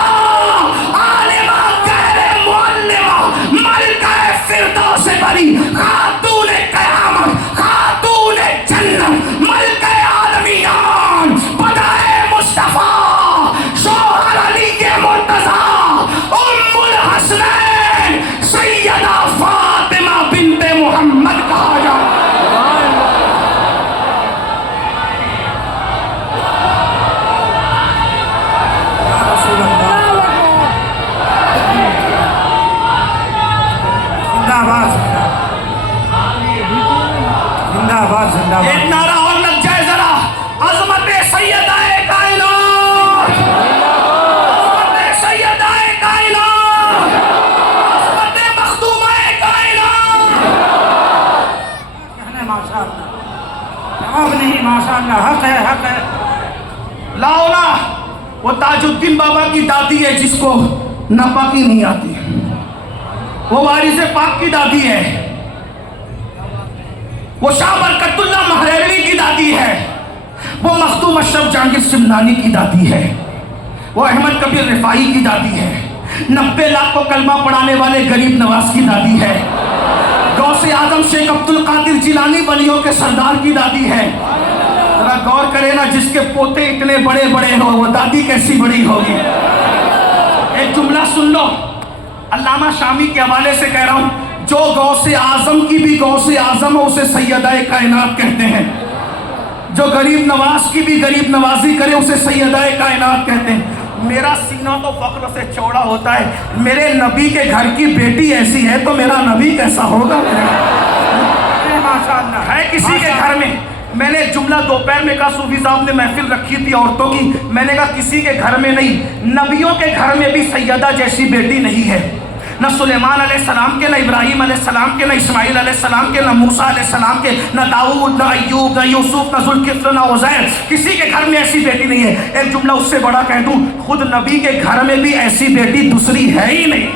आलिमा, गैरे मुअल्लिमा, मलका फिरदौस बरी, खातून क़यामत, खातून जन्नत, मलका आलमियान, बदाए मुस्तफा, शोहर अली के मुर्तज़ा, उम्मुल हसनैन, सैयदा फातिमा बिन्ते मुहम्मद कहा जाता है। या रसूल अल्लाह। जिंदाबाद जिंदाबाद जिंदाबाद। एक नारा और लग जाए जरा, अज़मत सैयदाए कायनात, अज़मत सैयदाए कायनात, अज़मत मखदूमाए कायनात। कहने माशाअल्लाह, जवाब नहीं माशाअल्लाह, हक है, हक है। लाओ ना, वो ताजुद्दीन बाबा की दादी है जिसको नापाकी नहीं आती, वो वारिस पाक की दादी है। वो शाह बरकतुल्लाह महरवी की दादी है। وہ مخدوم اشرف جہانگیر سمنانی کی دادی ہے، وہ احمد کبیر رفاعی کی دادی ہے، 90 لاکھ کو کلمہ پڑھانے والے غریب نواز کی دادی ہے، غوث اعظم شیخ عبد القادر جیلانی ولیوں کے سردار کی دادی ہے۔ ذرا غور کرے نا، جس کے پوتے اتنے بڑے بڑے ہو وہ دادی کیسی بڑی ہوگی۔ ایک جملہ سن لو، علامہ شامی کے حوالے سے کہہ رہا ہوں، جو غوث اعظم کی بھی غوث اعظم ہو اسے سیدہ کائنات کہتے ہیں، جو غریب نواز کی بھی غریب نوازی کرے اسے سیدہ کائنات کہتے ہیں۔ میرا سینہ تو فخر سے چوڑا ہوتا ہے، میرے نبی کے گھر کی بیٹی ایسی ہے تو میرا نبی کیسا ہوگا؟ ماشاءاللہ ہے کسی کے گھر میں نے جملہ دوپہر میں کہا، صوفی صاحب نے محفل رکھی تھی عورتوں کی، میں نے کہا کسی کے گھر میں نہیں، نبیوں کے گھر میں بھی سیدہ جیسی بیٹی نہیں ہے، نہ سلیمان علیہ السلام کے، نہ ابراہیم علیہ السلام کے، نہ اسماعیل علیہ السلام کے، نہ موسیٰ علیہ السلام کے، نہ داؤد، نہ ایوب، نہ یوسف، نہ ذوالکفل، نہ عزیر، کسی کے گھر میں ایسی بیٹی نہیں ہے۔ ایک جملہ اس سے بڑا کہہ دوں، خود نبی کے گھر میں بھی ایسی بیٹی دوسری ہے ہی نہیں۔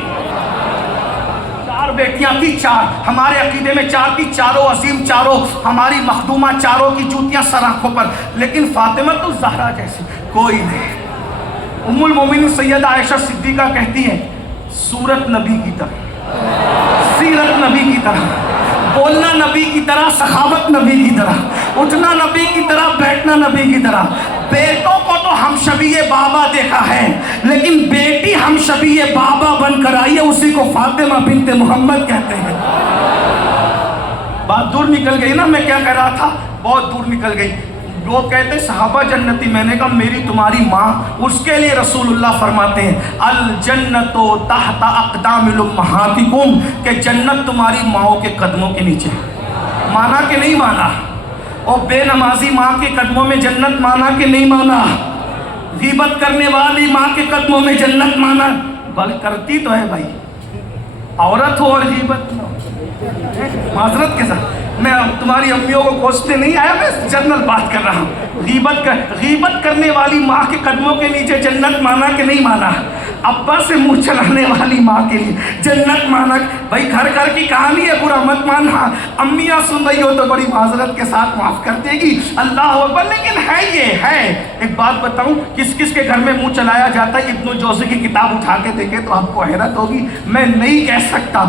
4 بیٹیاں تھی، 4 ہمارے عقیدے میں 4 تھی، چاروں عظیم، چاروں ہماری مخدومہ، چاروں کی جوتیاں سر آنکھوں پر، لیکن فاطمہ تو زہرا جیسی کوئی نہیں۔ ام المومنین سیدہ عائشہ صدیقہ کہتی ہیں، صورت نبی کی طرح، سیرت نبی کی طرح، بولنا نبی کی طرح، سخاوت نبی کی طرح، اٹھنا نبی کی طرح، بیٹھنا نبی کی طرح۔ بیٹوں کو تو ہم شبیہ بابا دیکھا ہے، لیکن بیٹی ہم شبیہ بابا بن کر آئی ہے، اسی کو فاطمہ بنت محمد کہتے ہیں۔ بات دور نکل گئی نا، میں کیا کہہ رہا تھا، بہت دور نکل گئی۔ لوگ کہتے ہیں صحابہ جنتی، میں نے کہا میری تمہاری ماں، اس کے لیے رسول اللہ فرماتے ہیں الجنت تحت اقدام امہاتکم، کہ جنت تمہاری ماؤں کے قدموں کے نیچے۔ مانا کہ نہیں مانا؟ اور بے نمازی ماں کے قدموں میں جنت، مانا کہ نہیں مانا؟ غیبت کرنے والی ماں کے قدموں میں جنت، مانا؟ بل کرتی تو ہے بھائی، عورت ہو اور غیبت نہ ہو۔ معذرت کے ساتھ میں تمہاری امیوں کو کوسنے نہیں آیا، میں جنرل بات کر رہا ہوں۔ غیبت کرنے والی ماں کے قدموں کے نیچے جنت، مانا کہ نہیں مانا؟ ابا سے منہ چلانے والی ماں کے لیے جنت، مانا؟ بھائی گھر گھر کی کہانی ہے، برا مت ماننا۔ امیاں سن رہی ہو تو بڑی معذرت کے ساتھ معاف کر دے گی، اللہ اکبر۔ لیکن ہے، یہ ہے ایک بات بتاؤں، کس کس کے گھر میں منہ چلایا جاتا ہے؟ ابن الجوزی کی کتاب اٹھا کے دیکھے تو آپ کو حیرت ہوگی، میں نہیں کہہ سکتا۔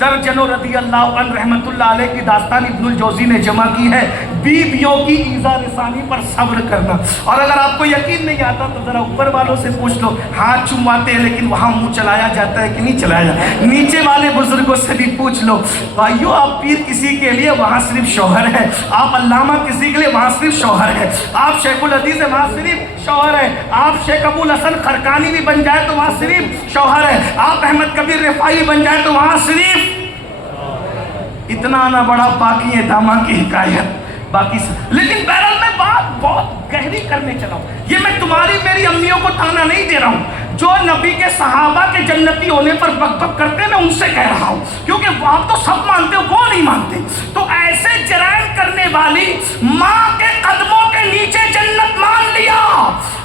درجن رضی اللہ عنہ رحمت اللہ علیہ کی داستان ابن الجوزی نے جمع کی ہے، بیویوں کی ایذا رسانی پر صبر کرنا۔ اور اگر آپ کو یقین نہیں آتا تو ذرا اوپر والوں سے پوچھ لو، ہاتھ چمواتے ہیں لیکن وہاں منہ چلایا جاتا ہے کہ نہیں چلایا جاتا؟ نیچے والے بزرگوں سے بھی پوچھ لو، بھائیو آپ پیر کسی کے لیے وہاں صرف شوہر ہے، آپ علامہ کسی کے لیے وہاں صرف شوہر ہے، آپ شیخ الحدیث ہے وہاں صرف شوہر ہے، آپ شیخ ابو الحسن خرقانی بھی بن جائے تو وہاں صرف شوہر ہے، آپ احمد کبیر رفاعی بن جائے تو وہاں صرف۔ اتنا نہ بڑا باقی ہے داما کی حکایت باقی لیکن بہرحال میں بات بہت گہری کرنے چلا ہوں۔ یہ میں تمہاری میری امیوں کو تانا نہیں دے رہا ہوں، جو نبی کے صحابہ کے جنتی ہونے پر بک بک کرتے ہیں میں ان سے کہہ رہا ہوں، کیونکہ آپ تو سب مانتے ہو، وہ نہیں مانتے۔ تو ایسے جرائم کرنے والی ماں کے قدموں کے نیچے جنت مان لیا۔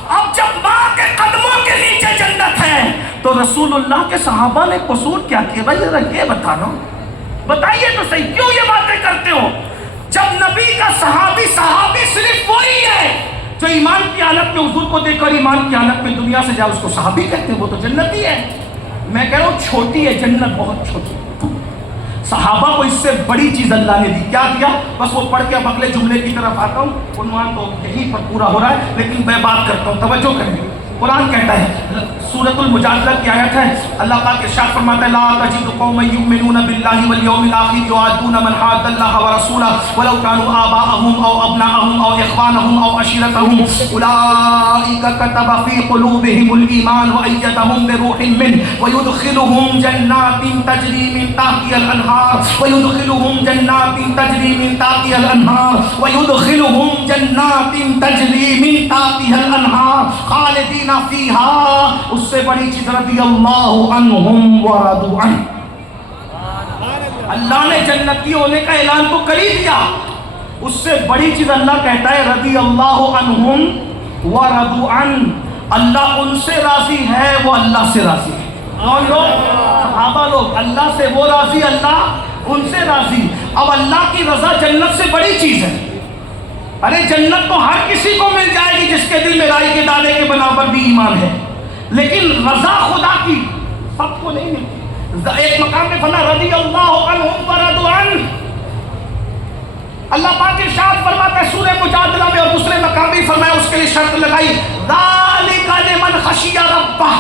اب جب ماں کے قدموں کے نیچے جنت ہے تو رسول اللہ کے صحابہ نے قصور کیا کیا؟ بھائی ذرا یہ بتانا، بتائیے تو صحیح، کیوں یہ باتیں کرتے ہو؟ جب نبی کا صحابی صرف وہی ہے جو ایمان کی حالت میں حضور کو دیکھ کر ایمان کی حالت میں دنیا سے جائے، اس کو صحابی کہتے ہیں، وہ تو جنتی ہے۔ میں کہہ رہا ہوں چھوٹی ہے جنت، بہت چھوٹی۔ صحابہ کو اس سے بڑی چیز اللہ نے دی، کیا دیا؟ بس وہ پڑھ کے اب اگلے جملے کی طرف آتا ہوں، عنوان تو یہیں پر پورا ہو رہا ہے لیکن میں بات کرتا ہوں، توجہ کریں گے۔ قرآن کہتا ہے، سورۃ المجادلہ کی آیت ہے، اللہ پاک ارشاد فرماتا ہے لا تجد قوما یؤمنون باللہ والیوم الآخر یوادون من حاد اللہ ورسولہ ولو كانوا آباءهم او ابناءهم او اخوانهم او عشیرتهم اولئک كتب في قلوبهم الایمان وأیدهم بروح منه ويدخلهم جنات تجری من تحتها الانہار ويدخلهم جنات تجری من تحتها الانہار ويدخلهم جنات تجری من تحتها الانہار خالدین فیہا۔ اس سے بڑی چیز رضی اللہ عنہم ورضوا عنہ، اللہ نے جنتی ہونے کا اعلان تو کر ہی دیا، اس سے بڑی چیز اللہ کہتا ہے رضی اللہ عنہم ورضوا عنہ، اللہ ان سے راضی ہے، وہ اللہ سے راضی ہے۔ کون لوگ؟ صحابہ لوگ، اللہ سے وہ راضی، اللہ ان سے راضی۔ اب اللہ کی رضا جنت سے بڑی چیز ہے، ارے جنت تو ہر کسی کو مل جائے گی جس کے دل میں رائی کے دانے کے برابر بھی ایمان ہے، لیکن رضا خدا کی سب کو نہیں ملتی۔ ایک مقام میں فرمایا رضی اللہ عنہم ورضوا عنہ، اللہ پاک ارشاد فرماتا ہے سورہ مجادلہ میں، اور دوسرے مقام بھی فرمایا اس کے لیے شرط لگائی ذالک لمن خشی ربہ،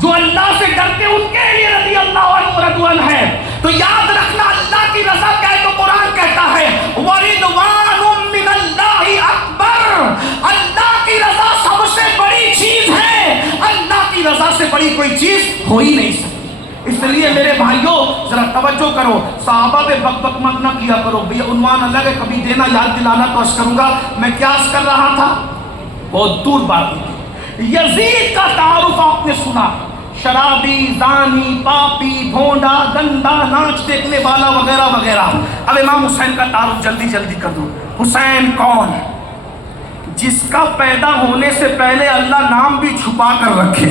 جو اللہ سے ڈرتے ان کے لیے رضی اللہ عنہ ورضوا عنہ ہے۔ تو یاد رکھنا اللہ کی رضا کیا ہے تو قرآن کہتا ہے ورضوان من اللہ اکبر، اللہ کی رضا سب سے بڑی چیز ہے، اللہ کی رضا سے بڑی کوئی چیز ہو ہی نہیں سکتی۔ اس لیے میرے بھائیوں ذرا توجہ کرو، صحابہ پہ بک بک مت نہ کیا کرو، بھئی عنوان الگ ہے، کبھی دینا یاد دلانا تو عرض کروں گا۔ میں کیا عرض کر رہا تھا، بہت دور بات تھی۔ یزید کا تعارف آپ نے سنا، شرابی، زانی، پاپی، بھونڈا، گندا، ناچ دیکھنے والا وغیرہ وغیرہ۔ اب امام حسین کا تعارف جلدی جلدی کر دوں۔ حسین کون؟ جس کا پیدا ہونے سے پہلے اللہ نام بھی چھپا کر رکھے۔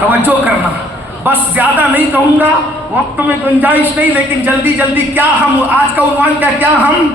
توجہ کرنا، بس زیادہ نہیں کہوں گا، وقت میں گنجائش نہیں، لیکن جلدی جلدی کیا ہم آج کا عنوان کیا ہم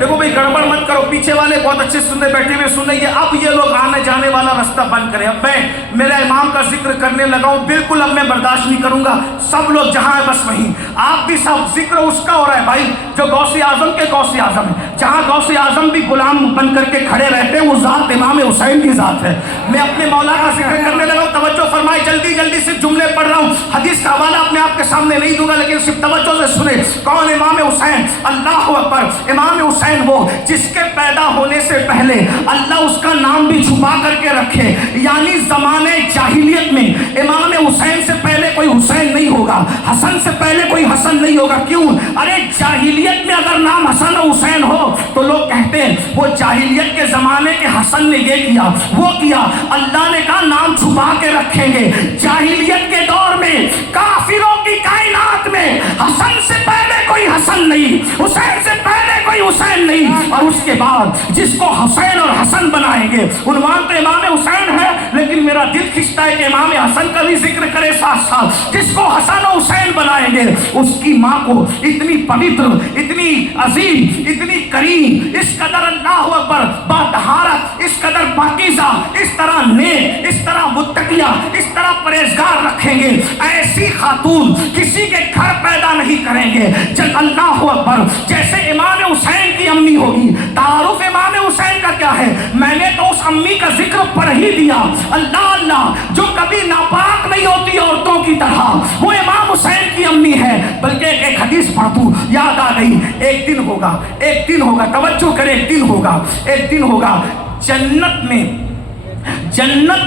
دیکھو بھئی گڑبڑ مت کرو، پیچھے والے بہت اچھے سننے بیٹھے ہوئے سنیں، یہ اب یہ لوگ آنے جانے والا رستہ بند کریں۔ اب میں میرا امام کا ذکر کرنے لگا ہوں، بالکل اب میں برداشت نہیں کروں گا، سب لوگ جہاں ہے بس وہیں، آپ بھی سب ذکر اس کا ہو رہا ہے بھائی جو غوث اعظم کے غوث اعظم ہے، جہاں غوث اعظم بھی غلام بن کر کے کھڑے رہتے ہیں، وہ ذات امام حسین کی ذات ہے۔ میں اپنے مولا کا ذکر کرنے لگا ہوں، توجہ فرمائے، جلدی جلدی سے جملے پڑھ رہا ہوں، حدیث کا حوالہ اپنے آپ کے سامنے نہیں دوں گا، لیکن صرف توجہ سے سنیں۔ کون امام حسین؟ اللہ اکبر، امام حسین وہ جس کے پیدا ہونے سے پہلے اللہ اس کا نام بھی چھپا کر کے رکھے، یعنی زمانے جاہلیت میں امام حسین سے پہلے کوئی حسین نہیں ہوگا، حسن سے پہلے کوئی حسن نہیں ہوگا۔ کیوں؟ ارے جاہلیت میں اگر نام حسن و حسین ہو تو لوگ کہتے ہیں وہ جاہلیت کے زمانے کے حسن نے یہ کیا وہ کیا، اللہ نے کہا نام چھپا کے رکھیں گے۔ جاہلیت کے دور میں کافروں کی کائنات میں حسن سے پہلے کوئی حسن نہیں، حسین سے پہلے کوئی حسین نہیں، اور اس کے بعد جس کو حسین اور حسن بنائیں گے، عنوان تو امام حسین ہے لیکن میرا دل کھنچتا ہے کہ امام حسن کا بھی ذکر کرے ساتھ ساتھ، جس کو حسن و حسین بنائیں گے اس کی ماں کو اتنی پوتر، اتنی عظیم، اتنی کریم، اس قدر اللہ اکبر باطہارت، اس قدر پاکیزہ، اس طرح نیک، اس طرح متقیہ، اس طرح پرہیزگار رکھیں گے، ایسی خاتون کسی کے گھر پیدا نہیں کریں گے۔ جب اللہ اکبر، جیسے امام حسین کی امی ہوگی، تعارف امام حسین کا کیا ہے؟ میں نے تو اس امی کا ذکر پڑھ ہی دیا، اللہ اللہ، جو کبھی ناپاک نہیں ہوتی عورتوں کی طرح، وہ امام حسین کی امی ہے۔ بلکہ ایک حدیث پڑھوں، یاد آ گئی، ایک دن ہوگا، ایک دن ہوگا، توجہ کریں، ایک دن ہوگا، ایک دن ہوگا، جنت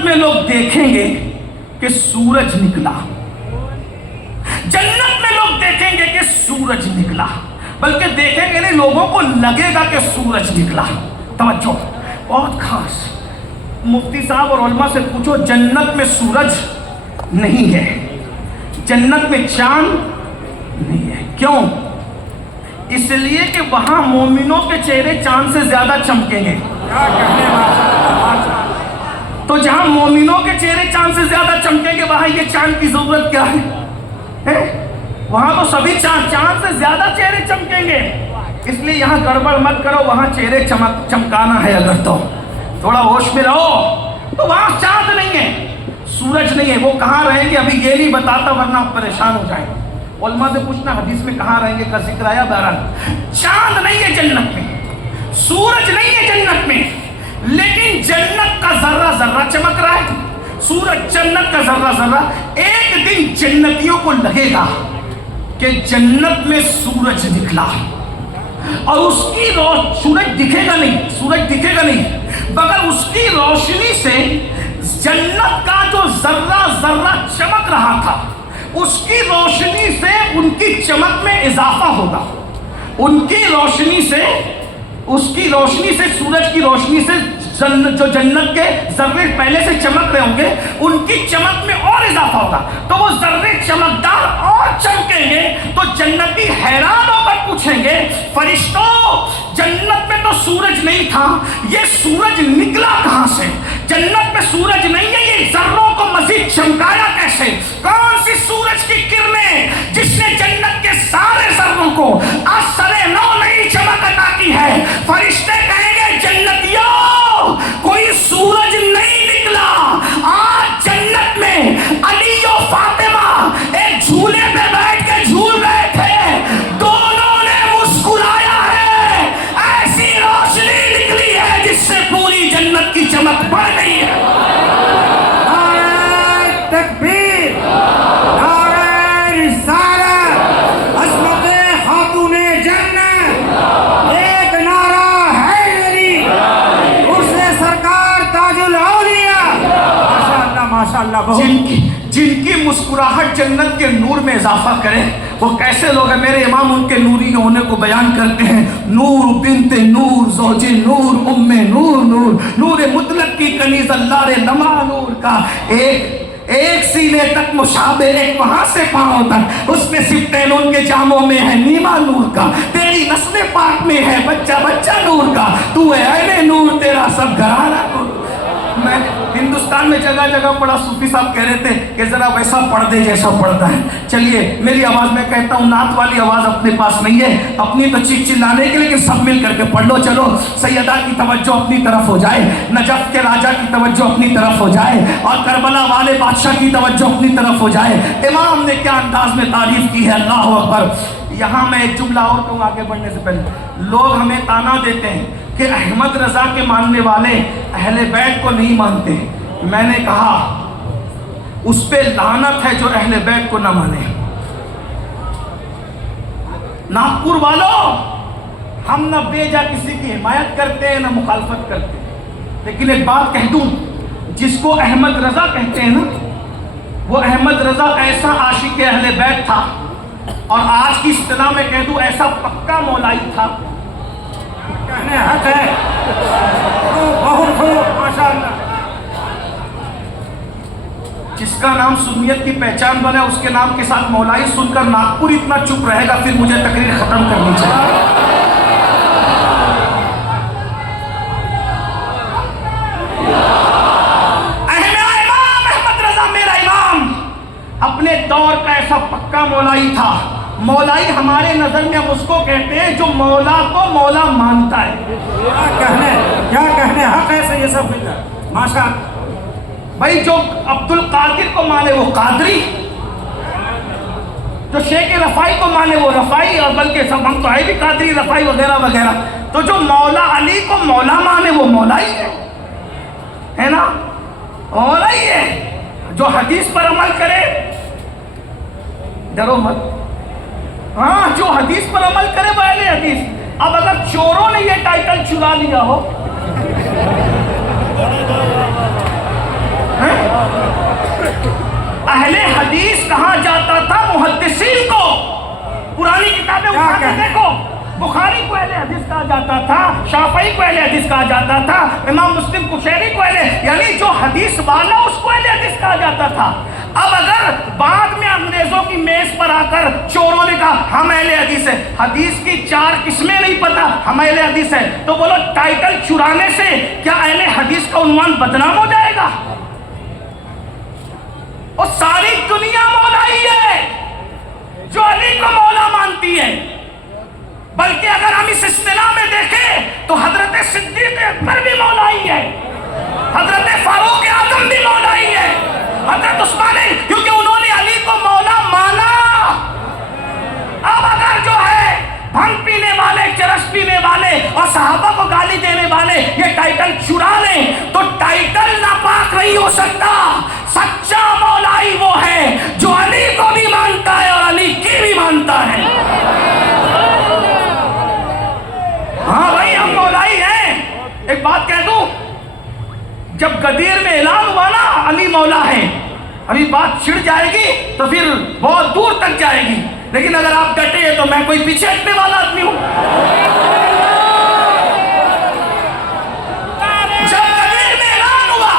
میں لوگ دیکھیں گے کہ سورج نکلا، جنت میں لوگ دیکھیں گے کہ سورج نکلا، بلکہ دیکھیں گے نہیں، لوگوں کو لگے گا کہ سورج نکلا۔ توجہ، بہت خاص، مفتی صاحب اور علماء سے پوچھو، جنت میں سورج نہیں ہے، جنت میں چاند نہیں ہے۔ کیوں؟ اس لیے کہ وہاں مومنوں کے چہرے چاند سے زیادہ چمکیں گے۔ تو جہاں مومنوں کے چہرے چاند سے زیادہ چمکیں گے وہاں یہ چاند کی ضرورت کیا ہے؟ وہاں تو سبھی چاند سے زیادہ چہرے چمکیں گے، اس لیے یہاں گڑبڑ مت کرو، وہاں چہرے چمکانا ہے اگر تو تھوڑا ہوش میں رہو۔ تو وہاں چاند نہیں ہے، سورج نہیں ہے، وہ کہاں رہیں گے ابھی یہ نہیں بتاتا ورنہ آپ پریشان ہو جائیں۔ علماء سے پوچھنا حدیث میں کہاں رہیں گے کا ذکر آیا، بہرحال چاند نہیں ہے جنت میں، سورج نہیں ہے جنت میں، لیکن جنت کا ذرہ ذرہ چمک رہا ہے، سورج جنت کا ذرہ ذرہ۔ ایک دن جنتیوں کو لگے گا کہ جنت میں سورج نکلا، اور اس کی سورج دکھے گا نہیں، سورج دکھے گا نہیں، مگر اس کی روشنی سے جنت کا جو ذرہ ذرہ چمک رہا تھا اس کی روشنی سے ان کی چمک میں اضافہ ہوگا، ان کی روشنی سے، اس کی روشنی سے، سورج کی روشنی سے جو جنت کے ذرے پہلے سے چمک رہے ہوں گے ان کی چمک میں اور اضافہ ہوگا، تو وہ ذرے چمکدار اور چمکیں گے۔ تو جنتی حیران ہو کر پوچھیں گے، فرشتوں جنت میں تو سورج نہیں تھا، یہ سورج نکلا کہاں سے؟ جنت میں سورج نہیں ہے، یہ ذروں کو مزید چمکایا کیسے؟ کون سی سورج کی کرنیں جس نے جنت کے سارے ذروں کو اثر نو نئی چمک عطا کی ہے؟ जिनकी मुस्कुराहट जन्नत के नूर में इजाफा करे, वो कैसे लोग हैं? मेरे इमाम उनके नूरी होने को बयान करते हैं। नूर बिनते नूर, ज़ौजे नूर, उम्मे नूर, नूर मुतलक की कनीज़ अल्लाह रे नमा नूर का, एक सीने तक मुशाबे, एक वहां से पांव तक, उसमें सिफ्तैन उनके जामों में है नीमा नूर का, तेरी नस्ल पाक में है बच्चा नूर का, तू है ऐने नूर, तेरा सब घराना नूर। मैं हिंदुस्तान में जगह जगह पढ़ा, सूफी साहब कह रहे थे कि जरा वैसा पढ़ दे जैसा पढ़ता है। चलिए मेरी आवाज में कहता हूँ, नात वाली आवाज अपने पास नहीं है, अपनी तो चीख चिल्लाने के, लेकिन सब मिल करके पढ़ लो। चलो सैयदा की तवज्जो अपनी तरफ हो जाए, नजफ के राजा की तवज्जो अपनी तरफ हो जाए, और करबला वाले बादशाह की तवज्जो अपनी तरफ हो जाए। इमाम ने क्या अंदाज में तारीफ की है, अल्लाह अकबर। यहाँ मैं एक जुमला और कहूँ आगे बढ़ने से पहले। लोग हमें ताना देते हैं कि अहमद रजा के मानने वाले अहले बैत को नहीं मानते। मैंने कहा उस पे लानत है जो अहले बैत को ना माने। नागपुर वालों, हम न बेजा किसी की हिमायत करते हैं न मुखालफत करते हैं, लेकिन एक बात कह दूं, जिसको अहमद रजा कहते हैं ना, वो अहमद रजा ऐसा आशिक अहले बैत था, और आज की इस्तिलाह में कह दूं ऐसा पक्का मौलाई था। कहने हक है, बहुत खूब, माशाअल्लाह। जिसका नाम सुन्नियत की पहचान बने, उसके नाम के साथ मौलाई सुनकर नागपुर इतना चुप रहेगा, फिर मुझे तकरीर खत्म करनी चाहिए। इमाम अहमद रजा मेरा इमाम अपने दौर का ऐसा पक्का मौलाई था। मौलाई हमारे नजर में हम उसको कहते हैं जो मौला को मौला मानता है। क्या कहने हक है, ये सब माशाअल्लाह। भाई जो अब्दुल कादिर को माने वो कादरी, जो शेख रफाई को माने वो रफाई, और बल्कि सब हम तो है भी कादरी रफाई वगैरह वगैरह। तो जो मौला अली को मौला माने वो मौला ही है ना, मौला ही है। जो हदीस पर अमल करे, डरो मत, हाँ जो हदीस पर अमल करे वो अहले हदीस। अब अगर चोरों ने ये टाइटल चुरा लिया हो, अहले हदीस कहा जाता था मुहद्दिसीन को। पुरानी किताबें उठा के देखो, बुखारी को अहले हदीस कहा जाता था, शाफई को अहले हदीस कहा जाता था, इमाम मुस्लिम कुशैरी को अहले, यानी जो हदीस वाला उसको अहले हदीस कहा जाता था। अब अगर बाद में अंग्रेजों की मेज पर आकर चोरों ने कहा हम अहले हदीस है, हदीस की 4 किस्में नहीं पता, हम अहले हदीस है, तो बोलो टाइटल चुराने से क्या अहले हदीस का उन्वान बदनाम हो जाएगा? और सारी दुनिया मौला ही है जो अली को मौला मानती है। बल्कि अगर हम इस इस्तिलाह में देखें तो हजरत सिद्दीक अकबर भी मौला ही है, हजरत फारूक आजम भी मौला ही है, हजरत उस्मान, क्योंकि उन्होंने अली को मौला माना। अब अगर जो है भंग पीने वाले, चरस पीने वाले और सहाबा को गाली देने वाले ये टाइटल चुरा लें तो टाइटल नापाक नहीं हो सकता। सच्चा मौलाई वो है जो अली को भी मानता है और अली की भी मानता है। हाँ भाई हम मौलाई हैं। एक बात कह दूं, जब गदीर में ऐलान हुआ ना अली मौला है, अभी बात छिड़ जाएगी तो फिर बहुत दूर तक जाएगी, लेकिन अगर आप डटे हैं तो मैं कोई पीछे हटने वाला आदमी हूं। जब गदीर में ऐलान हुआ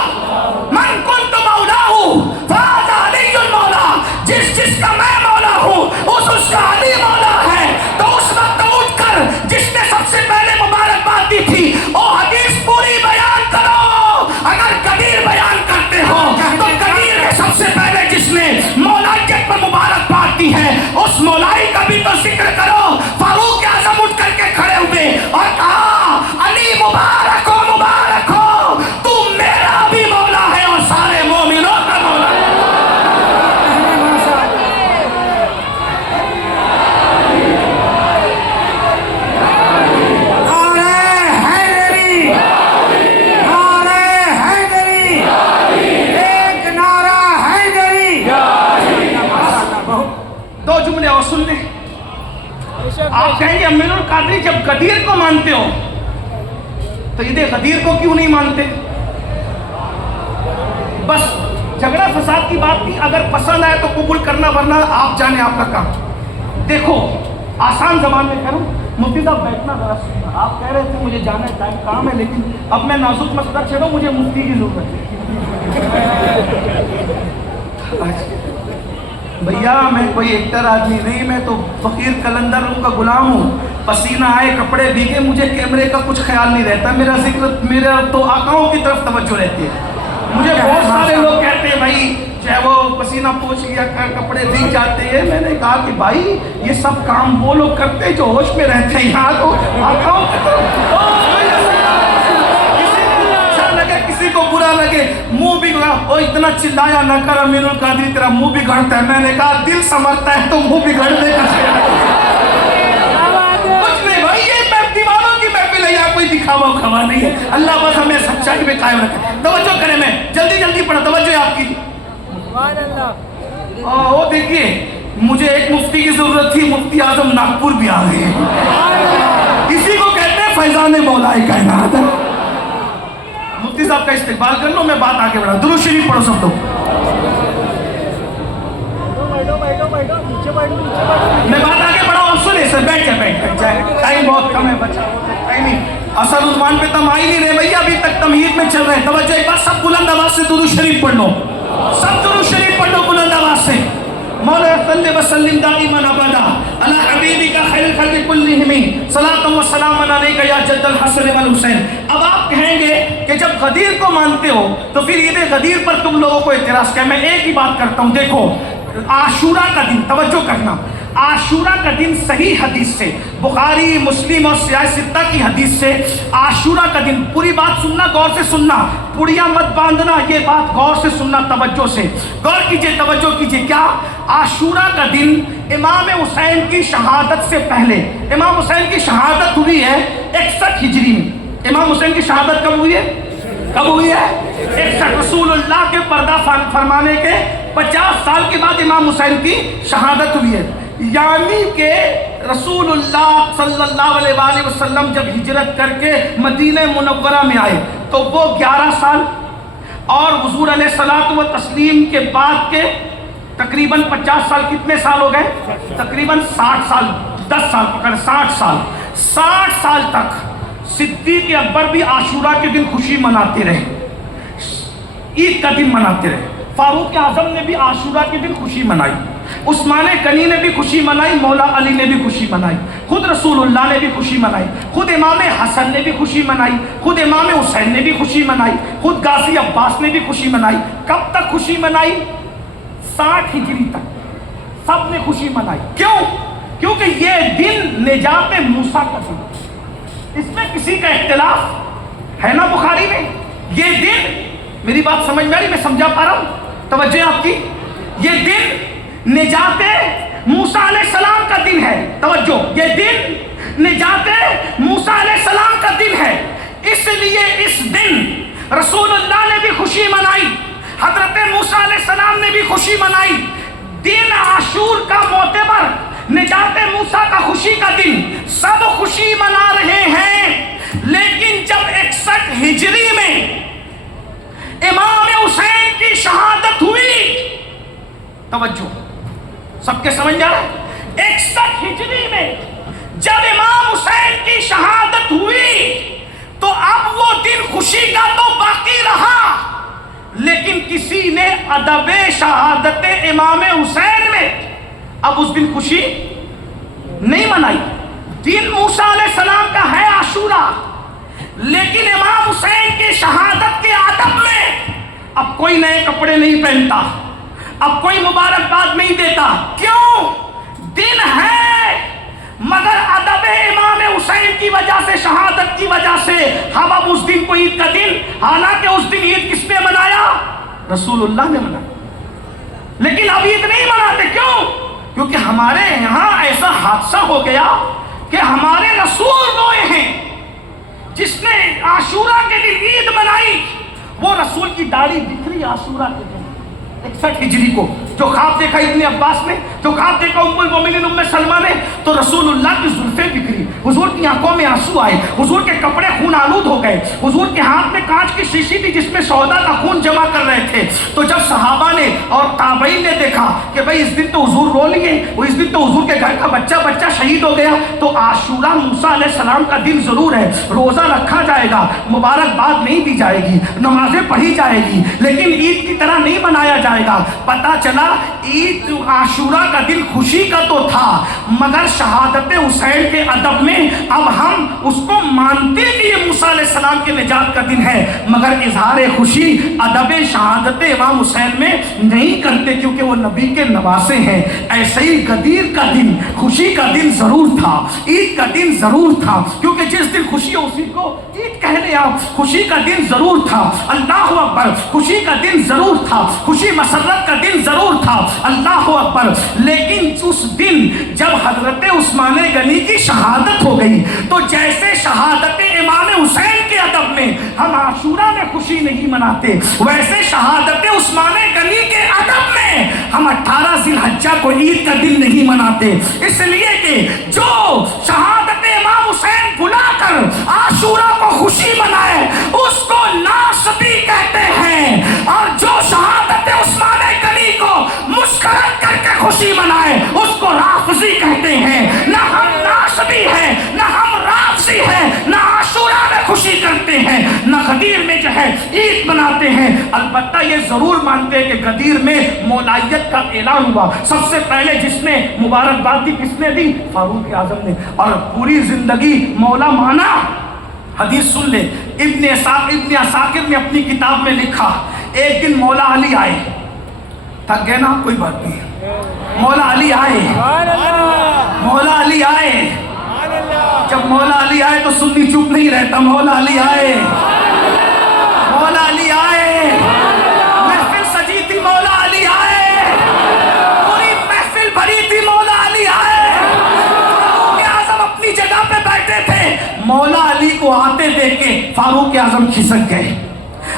मन कुंतु मौलाहू फाज़ा अलीयुल मौला, जिसका मैं मौला हूं उसका अली मौला है। तो उस वक्त उठकर जिसने सबसे पहले मुबारकबाद दी थी वो हदीस पूरी बयान करो। अगर गदीर बयान करते हो तो गदीर में सबसे पहले जिसने मौलाइयत पर मुबारकबाद दी है उस मौलाई का भी तो जिक्र करो। फारूक आजम उठ करके खड़े हुए और कहा अली मुबारक हो, तू मेरा भी मौला है और सारे मोमिनों का मौला है। दो जुमले और सुन ले। आप कहेंगे अमीरुल कादरी जब गदीर को मानते हो तो इधर गदीर को क्यों नहीं मानते? बस جھگڑا فساد کی بات کی، اگر پسند آئے تو قبول کرنا، ورنہ آپ جانے آپ کا کام۔ دیکھو آسان زبان میں کروں، مفتی صاحب بیٹھنا ذرا سننا، آپ کہہ رہے تھے مجھے جانا ہے، ٹائم کام ہے، لیکن اب میں نازک مسئلہ چھیڑوں، مجھے مفتی کی ضرورت ہے۔ بھیا میں کوئی ایکٹر آدمی نہیں، میں تو فقیر قلندروں کا غلام ہوں، پسینہ آئے کپڑے بھیگے مجھے کیمرے کا کچھ خیال نہیں رہتا، میرا ذکر میرا تو آقاؤں کی طرف توجہ رہتی ہے۔ مجھے بہت سارے لوگ کہتے ہیں بھائی چاہے وہ پسینہ پوچھ لیا کپڑے بھیگ جاتے ہیں، میں نے کہا کہ بھائی یہ سب کام وہ لوگ کرتے ہیں جو ہوش میں رہتے ہیں، یہاں تو آقاؤں کی طرف کسی کو برا لگے منہ بھی گڑا، وہ اتنا چلایا نہ کر امین القادری تیرا منہ بھی گھڑتا ہے، میں نے کہا دل سمجھتا ہے تو منہ بھی گھڑنے کا کچھ نہیں بھائی، یہ دیوانوں کی محفل ہے، یہاں کوئی دکھاوا کھوا نہیں ہے، اللہ بس ہمیں سچائی میں قائم رکھے۔ توجہ کریں، میں جلدی جلدی پڑھا، توجہ آپ کی۔ وہ دیکھیے مجھے ایک مفتی کی ضرورت تھی، مفتی اعظم ناگپور بھی آ گئے، اسی کو کہتے ہیں فیضان مولا کائنات۔ مفتی صاحب کا استقبال کر لو، میں بات آگے بڑھا۔ درود شریف پڑھو سب لوگ۔ میں بات آگے بڑھا اور سنے سے بیٹھ جائے، ٹائم بہت کم ہے بچہ، ٹائم ہی اصل عنوان پہ تم آئی نہیں رہے بھئی، ابھی تک تمہید میں چل رہے ہیں۔ توجہ ایک بار سب بلند آواز سے درود شریف پڑھ لو، سب درود شریف پڑھ لو بلند آواز سے۔ مولا صلی وسلم دائما ابدا علی حبیبک خیر الخلق کلہم صلاۃ و سلام علیک یا جد الحسن والحسین۔ اب آپ کہیں گے کہ جب غدیر کو مانتے ہو تو پھر عید غدیر پر تم لوگوں کو اعتراض کیا؟ میں ایک ہی بات کرتا ہوں، دیکھو عاشورہ کا دن، توجہ کرنا، عاشورہ کا دن صحیح حدیث سے، بخاری مسلم اور سیاہ ستہ کی حدیث سے عاشورہ کا دن، پوری بات سننا، غور سے سننا، پڑیاں مت باندھنا، یہ بات غور سے سننا، توجہ سے غور کیجئے، توجہ کیجئے۔ کیا عاشورہ کا دن امام حسین کی شہادت سے پہلے، امام حسین کی شہادت ہوئی ہے 61 ہجری میں، امام حسین کی شہادت کب ہوئی ہے؟ کب ہوئی ہے؟ 61۔ رسول اللہ کے پردہ فرمانے کے 50 سال کے بعد امام حسین کی شہادت ہوئی ہے، یعنی کہ رسول اللہ صلی اللہ علیہ وآلہ وسلم جب ہجرت کر کے مدینہ منورہ میں آئے تو وہ 11 سال، اور حضور علیہ الصلوۃ والتسلیم کے بعد کے تقریباً 50 سال، کتنے سال ہو گئے؟ تقریباً 60 سال، 10 سال پکڑ، 60 سال، 60 سال تک صدیق اکبر بھی عاشورہ کے دن خوشی مناتے رہے، عید کا دن مناتے رہے، فاروق اعظم نے بھی عاشورہ کے دن خوشی منائی، عثمان غنی نے بھی خوشی منائی، مولا علی نے بھی خوشی منائی، خود رسول اللہ نے بھی خوشی منائی، خود امام حسن نے بھی خوشی منائی، خود امام حسین نے بھی خوشی منائی، خود غازی عباس نے بھی خوشی منائی۔ کب تک خوشی منائی؟ 60 ہجری تک سب نے خوشی منائی۔ کیوں؟ کیونکہ یہ دن نجات موسیٰ کا دن، اس میں کسی کا اختلاف ہے نا بخاری میں؟ یہ دن، میری بات سمجھ میں آ رہی، میں سمجھا پا رہا ہوں، توجہ آپ کی، یہ دن نجات موسیٰ علیہ السلام کا دن ہے، توجہ، یہ دن نجات موسیٰ علیہ السلام کا دن ہے، اس لیے اس دن رسول اللہ نے بھی خوشی منائی، حضرت موسیٰ علیہ السلام نے بھی خوشی منائی۔ دن عاشور کا معتبر، نجات موسیٰ کا خوشی کا دن، سب خوشی منا رہے ہیں، لیکن جب 61 ہجری میں امام حسین کی شہادت ہوئی، توجہ سب کے سمجھ جا رہا ہے، 61 ہجری میں جب امام حسین کی شہادت ہوئی تو اب وہ دن خوشی کا تو باقی رہا، لیکن کسی نے ادب شہادت امام حسین میں اب اس دن خوشی نہیں منائی۔ دن موسیٰ علیہ السلام کا ہے عاشورہ، لیکن امام حسین کی شہادت کے ادب میں اب کوئی نئے کپڑے نہیں پہنتا، اب کوئی مبارکباد نہیں دیتا، کیوں؟ دن ہے مگر ادب امام حسین کی وجہ سے، شہادت کی وجہ سے ہم اب اس دن کو عید کا دن، حالانکہ اس دن عید کس نے منایا؟ رسول اللہ نے منایا، لیکن اب عید نہیں مناتے، کیوں؟ کیونکہ ہمارے یہاں ایسا حادثہ ہو گیا کہ ہمارے رسول وہ ہیں جس نے عاشورہ کے دن عید منائی، وہ رسول کی داڑھی دکھ رہی عاشورہ کے دن، 61 हिजरी को जो ख्वाब देखा इब्ने अब्बास ने, जो ख्वाब देखा उम्मुल मोमिनीन उम्मे सलमा ने, तो रसूलुल्लाह की जुल्फें बिखरी, हुजूर की आंखों में आंसू आए, हुजूर के कपड़े खून आलूद हो गए, हुजूर के हाथ में कांच की शीशी थी जिसमें सौदा का खून जमा कर रहे थे। तो जब सहाबा ने और ताबईन ने देखा कि भाई इस दिन तो हुजूर रो लिए, वो इस दिन तो हुजूर के घर का बच्चा शहीद हो गया, तो आशूरा मूसा अलैहिस्सलाम का दिन जरूर है, रोजा रखा जाएगा, मुबारकबाद नहीं दी जाएगी, नमाजें पढ़ी जाएगी, लेकिन ईद की तरह नहीं मनाया जाएगा। पता चला ईद आशूरा का दिन खुशी का तो था, मगर शहादत हुसैन के अदब में अब हम उसको मानते कि ये मूसा अलैहिस्सलाम के निजात का दिन है, मगर इजहार खुशी अदब शहादत इमाम हुसैन में नहीं करते क्योंकि वो नबी के नवासे हैं। ऐसे ही गदीर का दिन खुशी का दिन जरूर था, ईद का दिन जरूर था, क्योंकि जिस दिन खुशी हो उसी को ईद कह ले आप। खुशी का दिन जरूर था, अल्लाह अकबर, खुशी का दिन जरूर था, खुशी मसरत का दिन जरूर था, अल्लाह अकबर। लेकिन उस दिन जब हजरत उस्मान गनी की शहादत हो गई, तो जैसे शहादत इमाम हुसैन के अदब में हम आशूरा में खुशी नहीं मनाते, वैसे शहादत उस्मान गनी के अदब में हम 18 ज़िलहज्जा को ईद का दिन नहीं मनाते, इसलिए कि जो शहादत इमाम हुसैन बुलाकर आशूरा को खुशी मनाए उसको नासबी कहते हैं, और जो शहादत उस्मान गनी को मुस्कुरात करके खुशी मनाए उसको राफ़ज़ी कहते हैं। ना हम नासबी हैं, ना हम राफ़ज़ी हैं, ना आशूरा में खुशी करते हैं, ना गदीर में जो है ईद मनाते हैं। अलबत्ता ये जरूर मानते हैं कि गदीर में मौलाइयत का ऐलान हुआ, सबसे पहले जिसने मुबारकबाद दी किसने दी? फारूक आजम ने, और पूरी जिंदगी मौला माना। हदीस सुन ले, इब्ने असाकिर ने अपनी किताब में लिखा, एक दिन मौला अली आए, थक गए ना, कोई बात नहीं, मौला अली आए, मौला अली आए। जब मौला अली आए तो सुन्नी चुप नहीं रहता, मौला अली आए, मौला अली आए, महफिल सजी थी, मौला अली आए, पूरी महफिल भरी थी, मौला अली आए, फारूक आजम अपनी जगह पे बैठे थे, मौला अली को आते देख के फारूक आजम खिसक गए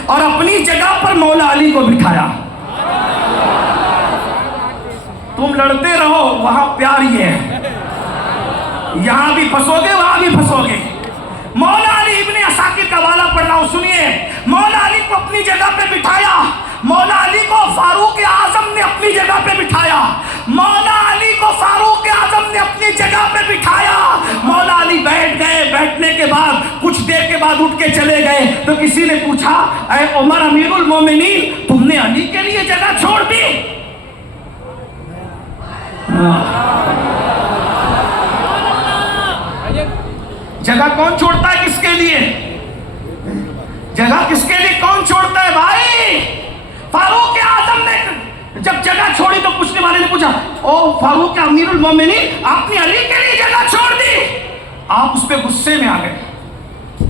और अपनी जगह पर मौला अली को बिठाया। तुम लड़ते रहो, वहां प्यार ही है, यहां भी फंसोगे वहां भी फंसोगे। मौला अली इब्ने असाकिर का वाला पढ़ रहा हूं, सुनिए। मौला अली को अपनी जगह पे बिठाया, मौला अली को फारूक आजम ने अपनी जगह पे बिठाया, मौला अली को फारूक आजम ने अपनी जगह पे बिठाया। मौला अली बैठ गए, बैठने के बाद कुछ देर के बाद उठ के चले गए, तो किसी ने पूछा, ऐ उमर अमीरुल मोमिनीन, तुमने अली के लिए जगह छोड़ दी? जगह कौन छोड़ता है किसके लिए? जगह किसके लिए कौन छोड़ता है भाई? फारूक आजम ने जब जगह छोड़ी तो पूछने वाले ने पूछा, ओ फारूक अमीरुल मोमिनीन, आपने अली के लिए जगह छोड़ दी? आप उस पर गुस्से में आ गए,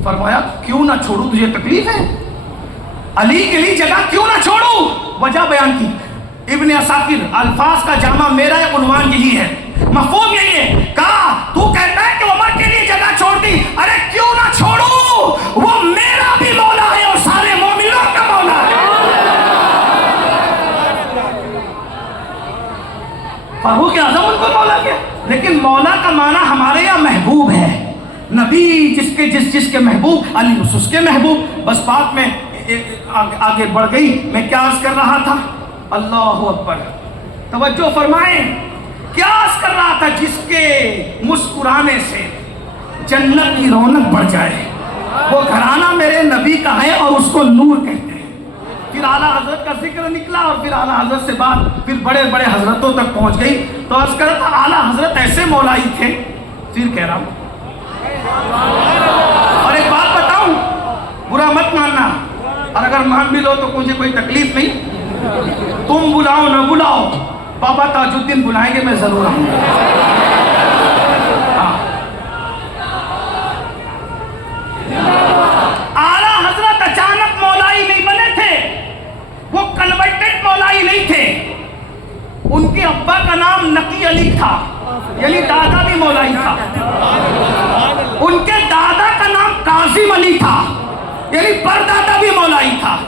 फरमाया क्यों ना छोड़ू, तुझे तकलीफ है? अली के लिए जगह क्यों ना छोड़ू? वजह बयान की। इब्ने असाकिर, अल्फाज का जामा मेरा उन्वान यही है, मफहूम यही है। कहा तू कहता है कि उमर के लिए जगह छोड़ दी, अरे क्यों ना छोड़ू, वो मेरा भी मौला है और सारे मोमिनों का मौला है। फारूक आजम उनको मौला किया, लेकिन मौला का माना हमारे यहाँ महबूब है, नबी जिसके जिसके महबूब अली उसके महबूब। बस बात में आगे बढ़ गई, मैं क्या अर्ज कर रहा था? अल्लाह अकबर, तवज्जो फरमाएं, क्या अर्ज कर रहा था? जिसके मुस्कुराने से जन्नत की रौनक बढ़ जाए, वो घराना मेरे नबी का है और उसको नूर कहते हैं। फिर आला हजरत का जिक्र निकला और फिर आला हजरत से बात फिर बड़े बड़े हजरतों तक पहुंच गई। तो अर्ज कर रहा था आला हजरत ऐसे मौलाई थे, फिर कह रहा हूं, और एक बात बताऊं, बुरा मत मानना, और अगर मान भी लो तो मुझे कोई तकलीफ नहीं, तुम बुलाओ ना बुलाओ, बाबा ताजुद्दीन बुलाएंगे, मैं जरूर आऊंगा। आला हजरत अचानक मौलाई नहीं बने थे, वो कन्वर्टेड मौलाई नहीं थे। उनके अब्बा का नाम नकी अली था, यानी दादा भी मौलाई था। उनके दादा का नाम काजिम अली था, यानी परदादा भी मौलाई था।